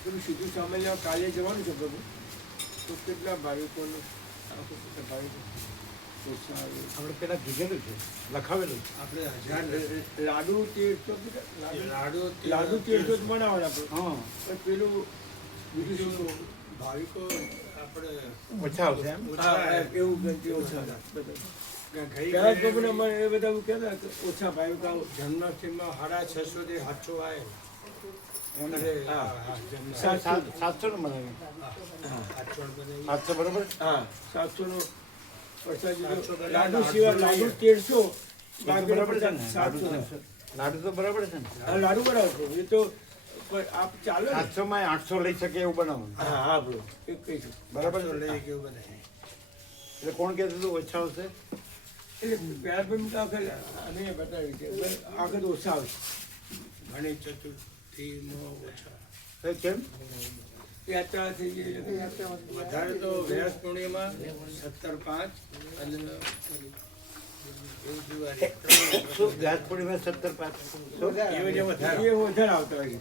પેલું સીધું સામાન્ય કાલે જવાનું છે પ્રભુ, તો કેટલા ભાવિકોનું ભાવિકો ઓછા આવે? આપણે પેલા કીધેલું છે, લખાવેલું છે. આપણે 1000 લાડુ 1300 લાડુ 1300 જ બનાવવાના આપણે. હા, પણ પેલું બીજું શું ભાવિકો આપણે ઓછા આવશે એમ. એવું ગણતી ઓછા બધા. ગઈ પહેલા જ પ્રભુને મને એ બધા એવું કહેતા કે ઓછા ભાવિકો આવો. જન્માષ્ટમીમાં 650 થી 700 આવે. અને હા. 700 નું બનાવ્યું. 700 બનાવી. 700 બરોબર. હા 700 નો પ્રસાદ 700 લાડુ સિવાય લાડુ 1300 બાકી બરાબર છે ને? 700. લાડુ તો બરાબર છે ને? હા લાડુ બરાબર એ તો પણ આપ ચાલે ને? 700 માં 800 લઈ શકે એવું બનાવવાનું. હા હા બ્રો એક કહીશું. બરાબર તો છે? લઈ કેવું બનાવી. એટલે કોણ કહેતું હતું ઓછા આવશે? એટલે પહેલા પણ આગળ અમે બતાવ્યું છે આગળ ઓછા આવશે. ગણેશ ચતુર્થીમાં ઓછા. તો કેમ? યાત્રા થઈ ગઈ એટલે યાત્રામાં વધારે તો વ્યાસ પૂર્ણિમા 17/5 અને એવું દિવાળી. શું વ્યાસ પૂર્ણિમા 17/5? શું? એવી જે વધારે એ વધારે આવતા હોય છે.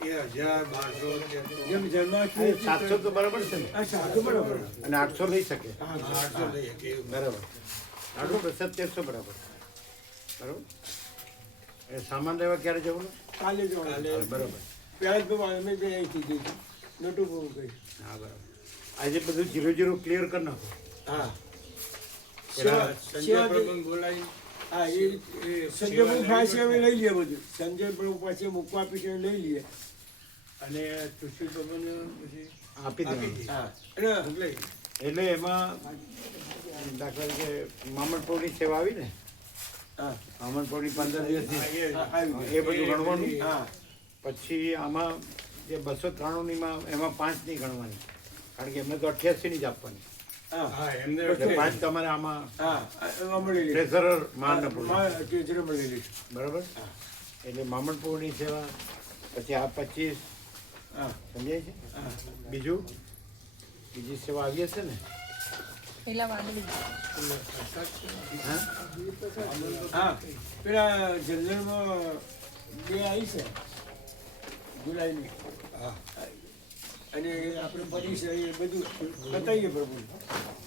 એ 1000 1200 જેમ જન્માષ્ટમી 700 તો બરાબર છે ને? હા 700 બરાબર. અને 800 લઈ શકે. હા 800 લઈએ કે એવું. બરાબર. લાડુ પ્રસાદ 1300 બરાબર. બરાબર. એ સામાન લેવા ક્યારે જવાનું? કાલે જવાનું. કાલે બરાબર. પહેલા જ ભગવાન અમે બે અહીંથી જઈશું નટુ બહુ કહી. હા બરાબર. આજે બધું 0 ક્લિયર કરી નાખો. હા પેલા સંજય પ્રભુ બોલાવી. હા એ સંજય પ્રભુ પાસે અમે લઈ લઈએ બધું. સંજય પ્રભુ પાસે મૂકવા પીછે લઈ લઈએ. અને તુલસી પ્રભુને પછી આપી આપી દેવાનું. દીધી. હા અને લઈ. એટલે એમાં દાખલા તરીકે મામણપોળની સેવા આવી ને, હા મામણપોળની 15 દિવસની હા, આવી ગયું. એ બધું ગણવાનું. હા પછી આમાં જે 293 એમાં 5 નહીં ગણવાની, કારણ કે એમને તો 88 ની જ આપવાની. હા હા એમને એટલે 5 તમારે આમાં હા એમાં મળી લઈએ. ટ્રેઝરર માન ટીચરે મળી લઈએ. બરાબર. એટલે મામણપોળની સેવા, પછી આ 25 હા સમજાય છે. હા બીજું બીજી સેવા આવી હશે ને? પેલા વાદળી હા હા પેલા જનરલમાં બે આવી છે જુલાઈની. હા અને આપણે બધી છે એ બધું બતાવીએ પ્રભુ.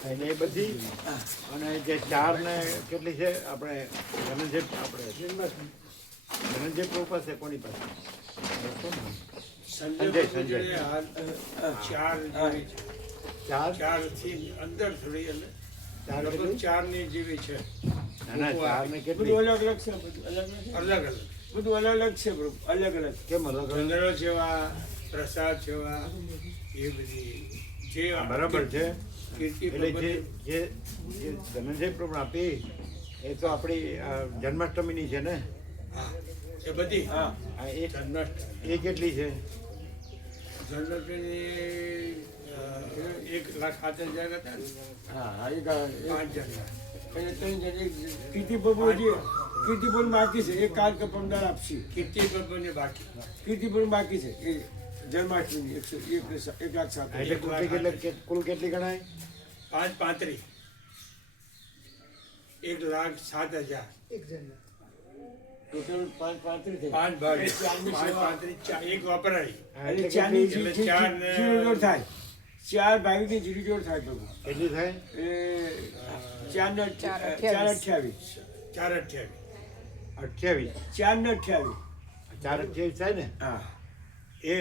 એટલે એ બધી. અને જે 4 ને કેટલી છે આપણે ધનંજય પ્રભુ પાસે કોની પાસે? સંજય સંજય, પ્રભુ સંજય. જોડે હાલ 4 જેવી છે. 4 4 થી અંદર થોડી એટલે 4 લગભગ કેટલી? 4 ની જેવી છે. ના ના 4 ને કેટલી? બધું અલગ અલગ છે બધું અલગ અલગ છે. અલગ અલગ બધું અલગ અલગ છે પ્રભુ અલગ અલગ. કેમ અલગ અલગ? ચંદ્ર સેવા, પ્રસાદ સેવા એ બધી જે બરાબર છે. કીર્તિ એટલે પ્રભુ જે ધનંજય પ્રભુ આપી એ તો આપણી જન્માષ્ટમીની છે ને? હા એ બધી હા આ એ જન્માષ્ટમી એ કેટલી છે? જન્માષ્ટમી 1,07,000 હતા ને હા હા એ 5 જણા. અને ત્રણ જણ એક કીર્તિ પ્રભુ જે કીર્તિ પ્રભુ બાકી છે એ કાલ કે પમદાર આપશે. કીર્તિ પ્રભુને બાકી કીર્તિ પ્રભુ બાકી છે એ જન્માષ્ટમી 1,07,000. એટલે કુલ કેટલી ગણાય? 5 35 1,07,000 ટોટલ 5 થઈ 5 ભાગ ચારની 5 સેવા. 35 એક વપરાય એટલે ચારની એટલે ચાર ને- જીરો થાય 4 ભાગની જીરો જોડ થાય પ્રભુ. કેટલી થાય? એ 4 ને 28 4,28 28. 4 ને 28 428 થાય ને? હા એ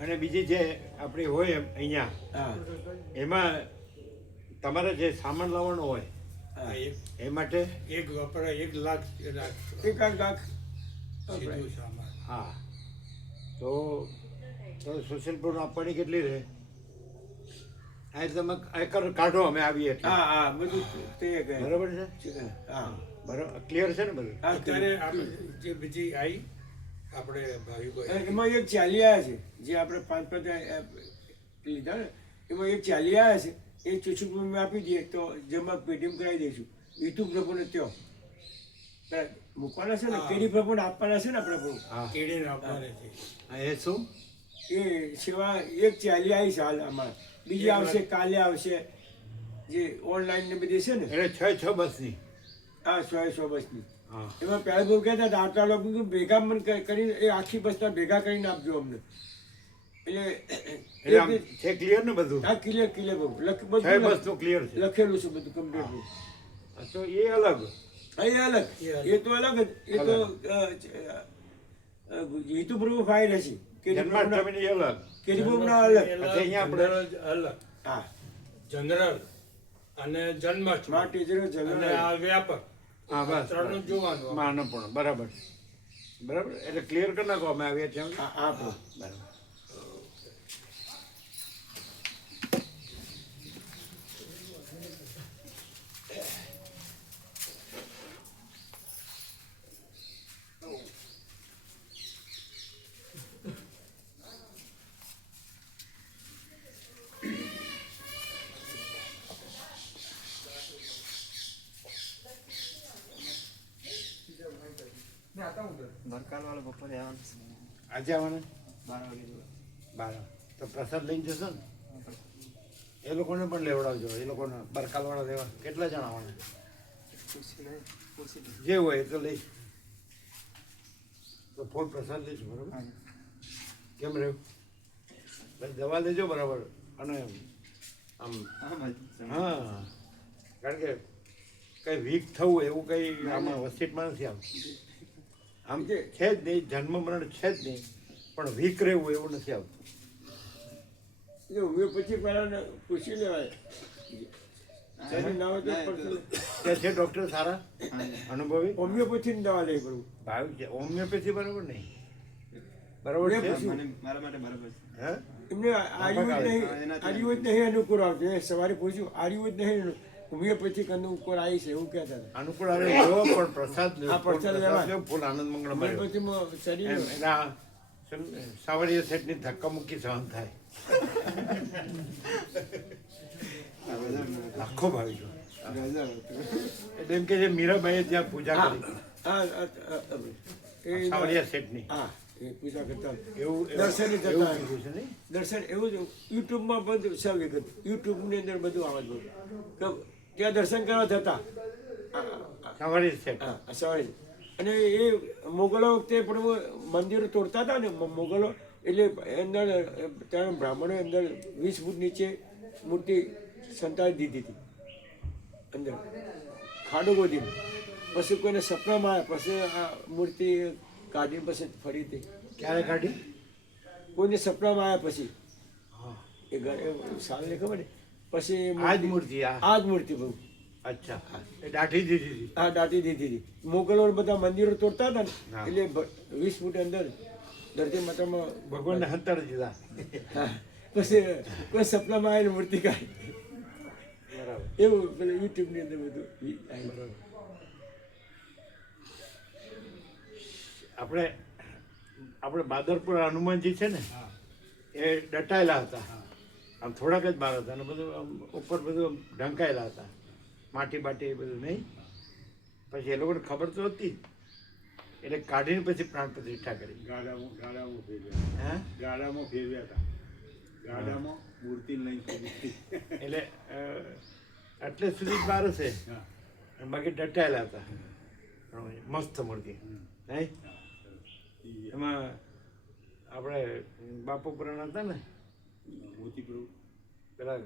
અને બીજી જે આપણી હોય એમ અહીંયા હા એમાં તમારે જે સામાન લાવવાનો હોય આ એક એ માટે એક વપરાય 1 લાખ એકાદ લાખ સીધું સામાન હા તો સોશિયલ પ્રૂફ આપવાની કેટલી રહે? આ તમે એકર કાઢો અમે આવીએ એટલે. હા હા બધું તે કહે. બરાબર છે? હા બરાબર ક્લિયર છે ને બધું? હા અત્યારે આપણે જે બીજી આવી આપણે ભાવિકો એમાં એક ચાલી આવ્યા છે જે આપણે 5 લીધા ને એમાં એક ચાલી આવ્યા છે એ ચોખ્ખું અમે આપી દઈએ તો જેમાં પેટીએમ કરાવી દઈશું યુટ્યુબ પ્રભુને ત્યાં મૂકવાના છે ને કેડી પ્રભુને આપવાના છે ને આપણે પ્રભુ કેળીને આપવાના છે. એ શું એ સેવા એક ચાલી આવી છે હાલ અમારે બીજી આવશે કાલે આવશે જે ઓનલાઈન ને બધી છે ને એટલે 6 બસની હા 100 બસની હા એમાં પહેલા બહુ કહેતા હતા આટલા લોકો ભેગા મને કરીને એ આખી બસના ભેગા કરીને આપજો અમને એટલે આમ એટલે છે ક્લિયર ને બધું હા ક્લિયર બહુ 6 બધું બસનું ક્લિયર છે લખેલું છે બધું કમ્પ્લીટ હા, તો એ અલગ હા એ અલગ એ તો અલગ જ એ તો હેતુ પ્રભુ ફાઇલ હશે જન્માષ્ટમીની અલગ કેરીબોમના અલગ અચ્છા, અહીંયા આપણે જનરલ અલગ હા જનરલ અને જન્માષ્ટમી માટે અને જનરલ આ વ્યાપક હા બસ ત્રણનું જોવાનું માનપૂર્ણ બરાબર બરાબર એટલે ક્લિયર કરી નાખો અમે આવ્યા છીએ હા હા પ્રભુ. બરાબર આજે આવવાના 12 તો પ્રસાદ લઈને જશો ને એ લોકોને પણ લેવડાવજો એ લોકોને બરકાલવાળા લેવા કેટલા જણા આવવાના જે હોય એ તો લઈશ તો ફૂલ પ્રસાદ લઈશું બરાબર કેમ રહ્યું ભાઈ દવા લેજો બરાબર અને આમ હા કારણ કે કંઈ વીક થવું એવું કંઈ આમાં વસીટમાં નથી આવતું આમ છે જ નહીં જન્મ મરણ છે જ નહીં પણ વીક રહેવું એવું નથી આવતું એ હોમિયોપેથી પહેલા પૂછી લેવાય શરીર ના હોય તો પડતું. ત્યાં છે ડૉક્ટર સારા અનુભવી હોમિયોપેથીની દવા લઈ પડવું ભાવ છે હોમિયોપેથી બરાબર નહીં બરાબર છે હા એમને આયુર્વેદ નહીં અનુકૂળ આવતું એ સવારે પૂછ્યું આયુર્વેદ નહીં હોમિયોપેથિક અનુકૂળ આવી છે એવું કહેતા હતા અનુકૂળ આવે જો પણ પ્રસાદ લો, હા, પ્રસાદ લેવાય. લો, ફૂલ આનંદ મંગળ મળ્યો હોમિયોપેથીમાં શરીર એના સાવરિયા સેટની ધક્કા મુક્કી સહન થાય લાખો ભાવિકો એટલે એમ કે જે મીરાબાઈએ ત્યાં પૂજા કરી એ સાવરિયા સેટની હા એ પૂજા કરતા એવું દર્શને જતા એવું કીધું છે નહીં દર્શન એવું જ યુટ્યુબમાં બધું છે વિગત યુટ્યુબની અંદર બધું આવે છે કે ત્યાં દર્શન કરવા જતા સાવરિયા સેટ હા સવારે અને એ મોગલો વખતે પણ મંદિરો તોડતા હતા ને મોગલો એટલે અંદર ત્યાં બ્રાહ્મણો અંદર 20 ફૂટ નીચે મૂર્તિ સંતાડી દીધી હતી અંદર ખાડો ગોદીને પછી કોઈને સપનામાં આવ્યા પછી આ મૂર્તિ કાઢીને પછી ફરી હતી ક્યારે કાઢી કોઈને સપનામાં આવ્યા પછી એ સાલને ખબર ને પછી આ જ મૂર્તિ આ જ મૂર્તિ બહુ અચ્છા એ દાઢી દીધી હતી હા દાટી દીધી હતી મોગલો બધા મંદિરો તોડતા હતા ને હા. એટલે 20 ફૂટ અંદર ધરતી માતામાં ભગવાનને હંતાડી દીધા હા. પછી કોઈ સપનામાં આવેલી મૂર્તિ કાઢી બરાબર એવું પેલું યુટ્યુબની અંદર બધું આવ્યું. આપણે આપણે બાદરપુર હનુમાનજી છે ને એ દટાયેલા હતા આમ થોડાક જ બહાર હતા અને બધું આમ ઉપર બધું આમ ઢંકાયેલા હતા માટી બાટી એ બધું નહીં પછી એ લોકોને ખબર તો હતી જ. એટલે કાઢીને પછી પ્રાણ પ્રતિષ્ઠા કરી ગાડામાં ફેરવ્યા હા ગાડામાં ફેરવ્યા હતા ગાડામાં મૂર્તિ લઈને ફેરવી એટલે એટલે સુધી જ બહાર હશે હા અને બાકી દટાયેલા હતા મસ્ત મૂર્તિ નહીં એમાં આપણે બાપુ પુરાણ હતા ને મોતી પ્રભુ પેલા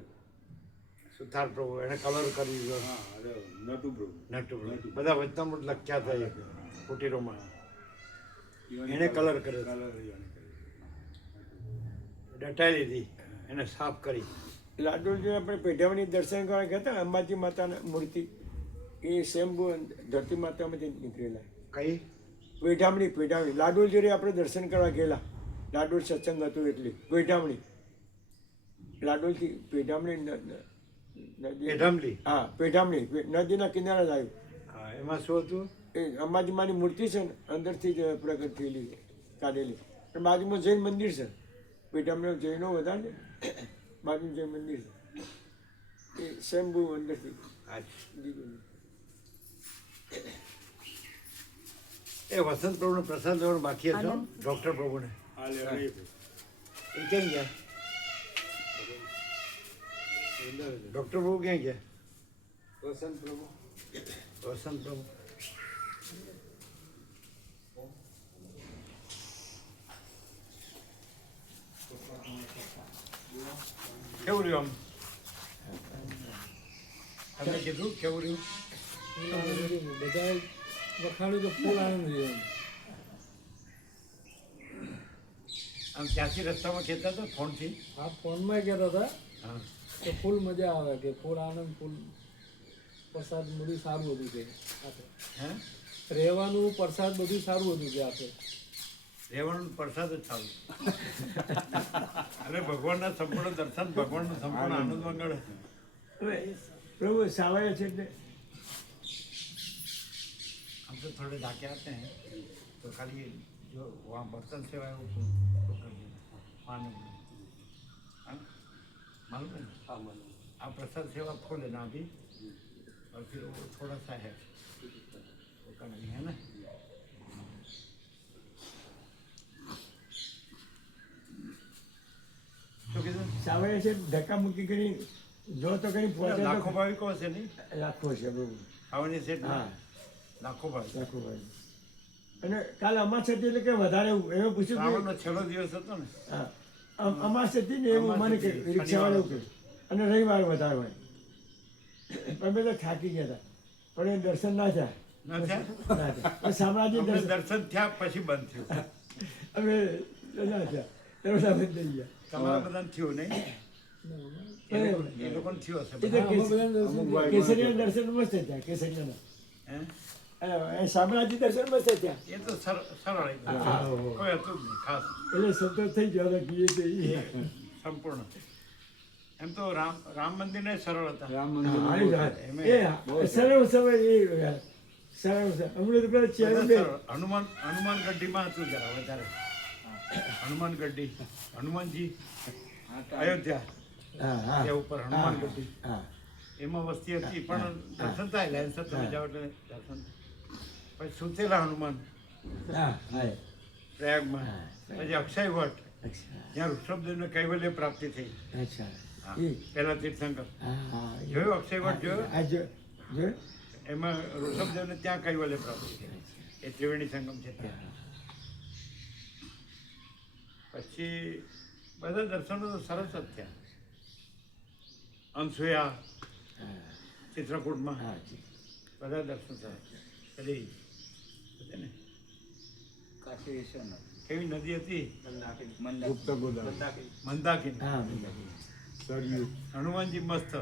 સુથાર પ્રભુ એને કલર કરી દીધો હા અરે નટુ પ્રભુ નટુ પ્રભુ બધા વચનામૃત લખ્યા હતા એ કુટીરોમાં એને કલર કર્યો હતો. દટાઈ લીધી એને સાફ કરી લાડુજી આપણે પેઢાવણી દર્શન કરવા ગયા હતા અંબાજી માતાના મૂર્તિ એ સ્વયંભુ ધરતી માતામાંથી નીકળેલા કઈ પેઢામણી લાડુજી આપણે દર્શન કરવા ગયેલા લાડુલ સત્સંગ હતું એટલે પેઢામણી લાડુલથી પેઢામણી નદી પેઢામલી હા પેઢામણી નદીના કિનારે જ આવ્યું હા એમાં શું હતું એ અંબાજીમાની મૂર્તિ છે ને અંદરથી જ પ્રગટ થયેલી છે કાઢેલી. બાજુમાં જૈન મંદિર છે, પેટામાં જૈનો વધારે ને બાજુ જૈન મંદિર છે, એ સ્વયંભૂ અંદરથી દીધું. એ વસંત પ્રભુનો પ્રસાદ લેવાનો બાકી હતો, ડૉક્ટર પ્રભુને. એ ક્યાં ગયા? ડૉક્ટર પ્રભુ ક્યાં ગયા? વસંત પ્રભુ વસંત પ્રભુ કેવું રહ્યું આમ? તમે કીધું કેવું રહ્યું? બધા વખાણ્યું તો ફૂલ આનંદ રહ્યો. આમ ત્યાંથી રસ્તામાં કહેતા હતા ફોનથી? આ ફોનમાં કહેતા હતા હા. કે ફૂલ મજા આવે, કે ફૂલ આનંદ, ફૂલ પ્રસાદ બધું સારું હતું કે આપે. હે? રહેવાનું પ્રસાદ બધું સારું હતું કે આપે. રહેવાનું પ્રસાદ જ સારું. અને ભગવાનના સંપૂર્ણ દર્શન, ભગવાનનો સંપૂર્ણ આનંદ મંગળ. હવે પ્રભુ સાવય છે એટલે हम तो थोड़े जाके आते हैं तो खाली जो वहाँ बर्तन सेवा है वो तो कर देना पानी में। हाँ? मालूम है ना? आप प्रसाद सेवा खोल लेना अभी और फिर वो थोड़ा सा है वो करनी है ना. तो किधर સાવય છે ધક્કા મૂકી કરી જો તો કઈ પહોંચે लाखों भाविको से नहीं લાખો છે પ્રભુ. આવવાની સેટ હા લાખો ભાવિકો. લાખો ભાઈ. અને કાલે અમાસ હતી એટલે કે વધારે એવું પૂછ્યું શ્રાવણનો છેલ્લો દિવસ હતો ને. હા અમાસ હતી ને એવું અમાસ મને હતી, કે રિક્ષાવાળા એવું કહ્યું. અને રવિવાર વધારે હોય પણ મેં તો થાકી ગયા હતા પણ એ દર્શન ના થયા. ના થયા? ના થયા. પણ શામળાજી અમને દર્શન દર્શન થયા પછી બંધ થયું. અમે ના થયા દર્શન બંધ થઈ ગયા. તમારા બધાને થયું નહીં? એ લોકોને થયું હશે. એ તો કેસરીયા દર્શન મસ્ત થયા કેસરીયાના. હે? એ શામળાજી દર્શન મસ્ત થયા. એ તો સરળ એકદમ. હા. કોઈ હતું જ નહીં ખાસ. એટલે સંતોષ થઈ ગયો હતો કીએ તો એ સંપૂર્ણ. એમ તો રામ મંદિરને સરળ હતા. સરળ સમય એ સરળ છે. હમણાં તો પેલા ચેર બધા સરળ. હનુમાન ગઢીમાં હતું જરા વધારે. હનુમાન ગઢી, હનુમાનજી અયોધ્યા એ ઉપર હનુમાન ગઢી એમાં વસ્તી હતી પણ દર્શન થાય લાઈન સર તમે જાઓ એટલે દર્શન. પછી સુતેલા હનુમાન પ્રયાગમાં. પછી અક્ષય વટ જ્યાં ઋષભદેવને કૈવલ્ય પ્રાપ્તિ થઈ. હા, પહેલા તીર્થંકર જોયું અક્ષય વટ જોયું? એમાં ઋષભદેવને ત્યાં કૈવલ્ય પ્રાપ્તિ થઈ. એ ત્રિવેણી સંગમ છે ત્યાં. પછી બધા દર્શનો તો સરસ જ થયા. અનસુયા ચિત્રકૂટમાં બધા દર્શન થયા. પેલી હતી ને કેવી નદી હતી? મંદાકિની. હનુમાનજી મસ્ત.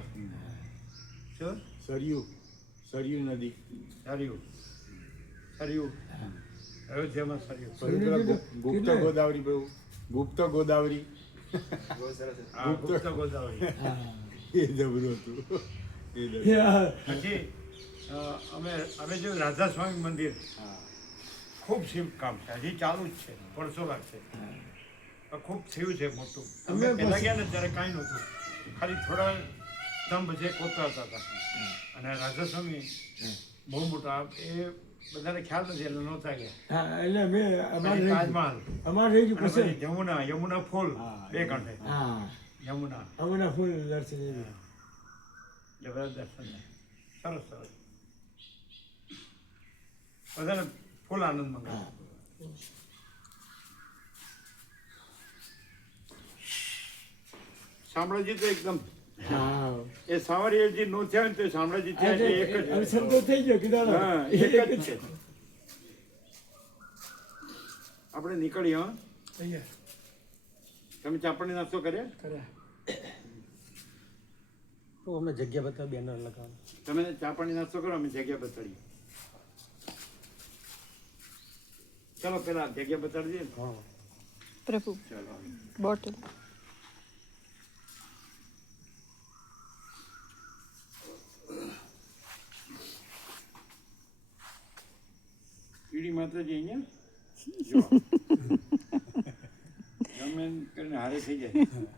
શું? સરયુ નદી. સરયુ અયોધ્યામાં સરયુ. ગુપ્ત ગોદાવરી બહુ ગુપ્ત ગોદાવરી હા, ગુપ્ત ગોદાવરી. એ જબરું હતું. પછી અમે જોયું રાધા સ્વામી મંદિર ખૂબ શિવ કામ છે, હજી ચાલુ જ છે, વર્ષો લાગશે. પણ ખૂબ થયું છે મોટું. અમે પહેલાં ગયા ને ત્યારે કાંઈ નહોતું, ખાલી થોડા સ્તંભ છે કોતરાતા હતા. અને રાધા સ્વામી બહુ મોટા એ બધાને ખ્યાલ નથી એટલે નહોતા ગયા. એટલે અમે તાજમહાલ, અમારે રહી ગયું પછી યમુના ફૂલ બે કાંઠે. યમુના અમારા ફૂલ દર્શન એટલે બધા દર્શન સરસ સરસ બધાને ફૂલ આનંદ મંગળ. શામળાજી તો એકદમ એ સાવરિયાજી નો થયા ને તો શામળાજી થયા છે એક જ. સંતોષ થઈ ગયો કીધા હા, એક જ છે. આપણે નીકળીએ. હા, તમે ચાપડની નાસ્તો કર્યા? તો અમને જગ્યા બતાવ બેનર લગાવવાનું. તમે ચા પાણી નાસ્તો કરો, અમે જગ્યા બતાડીએ. ચલો પેલા જગ્યા બતાડી દઈએ. પ્રભુ ચલો બોટલ કીડી માતાજી અહીંયા જો ને હારે થઈ જાય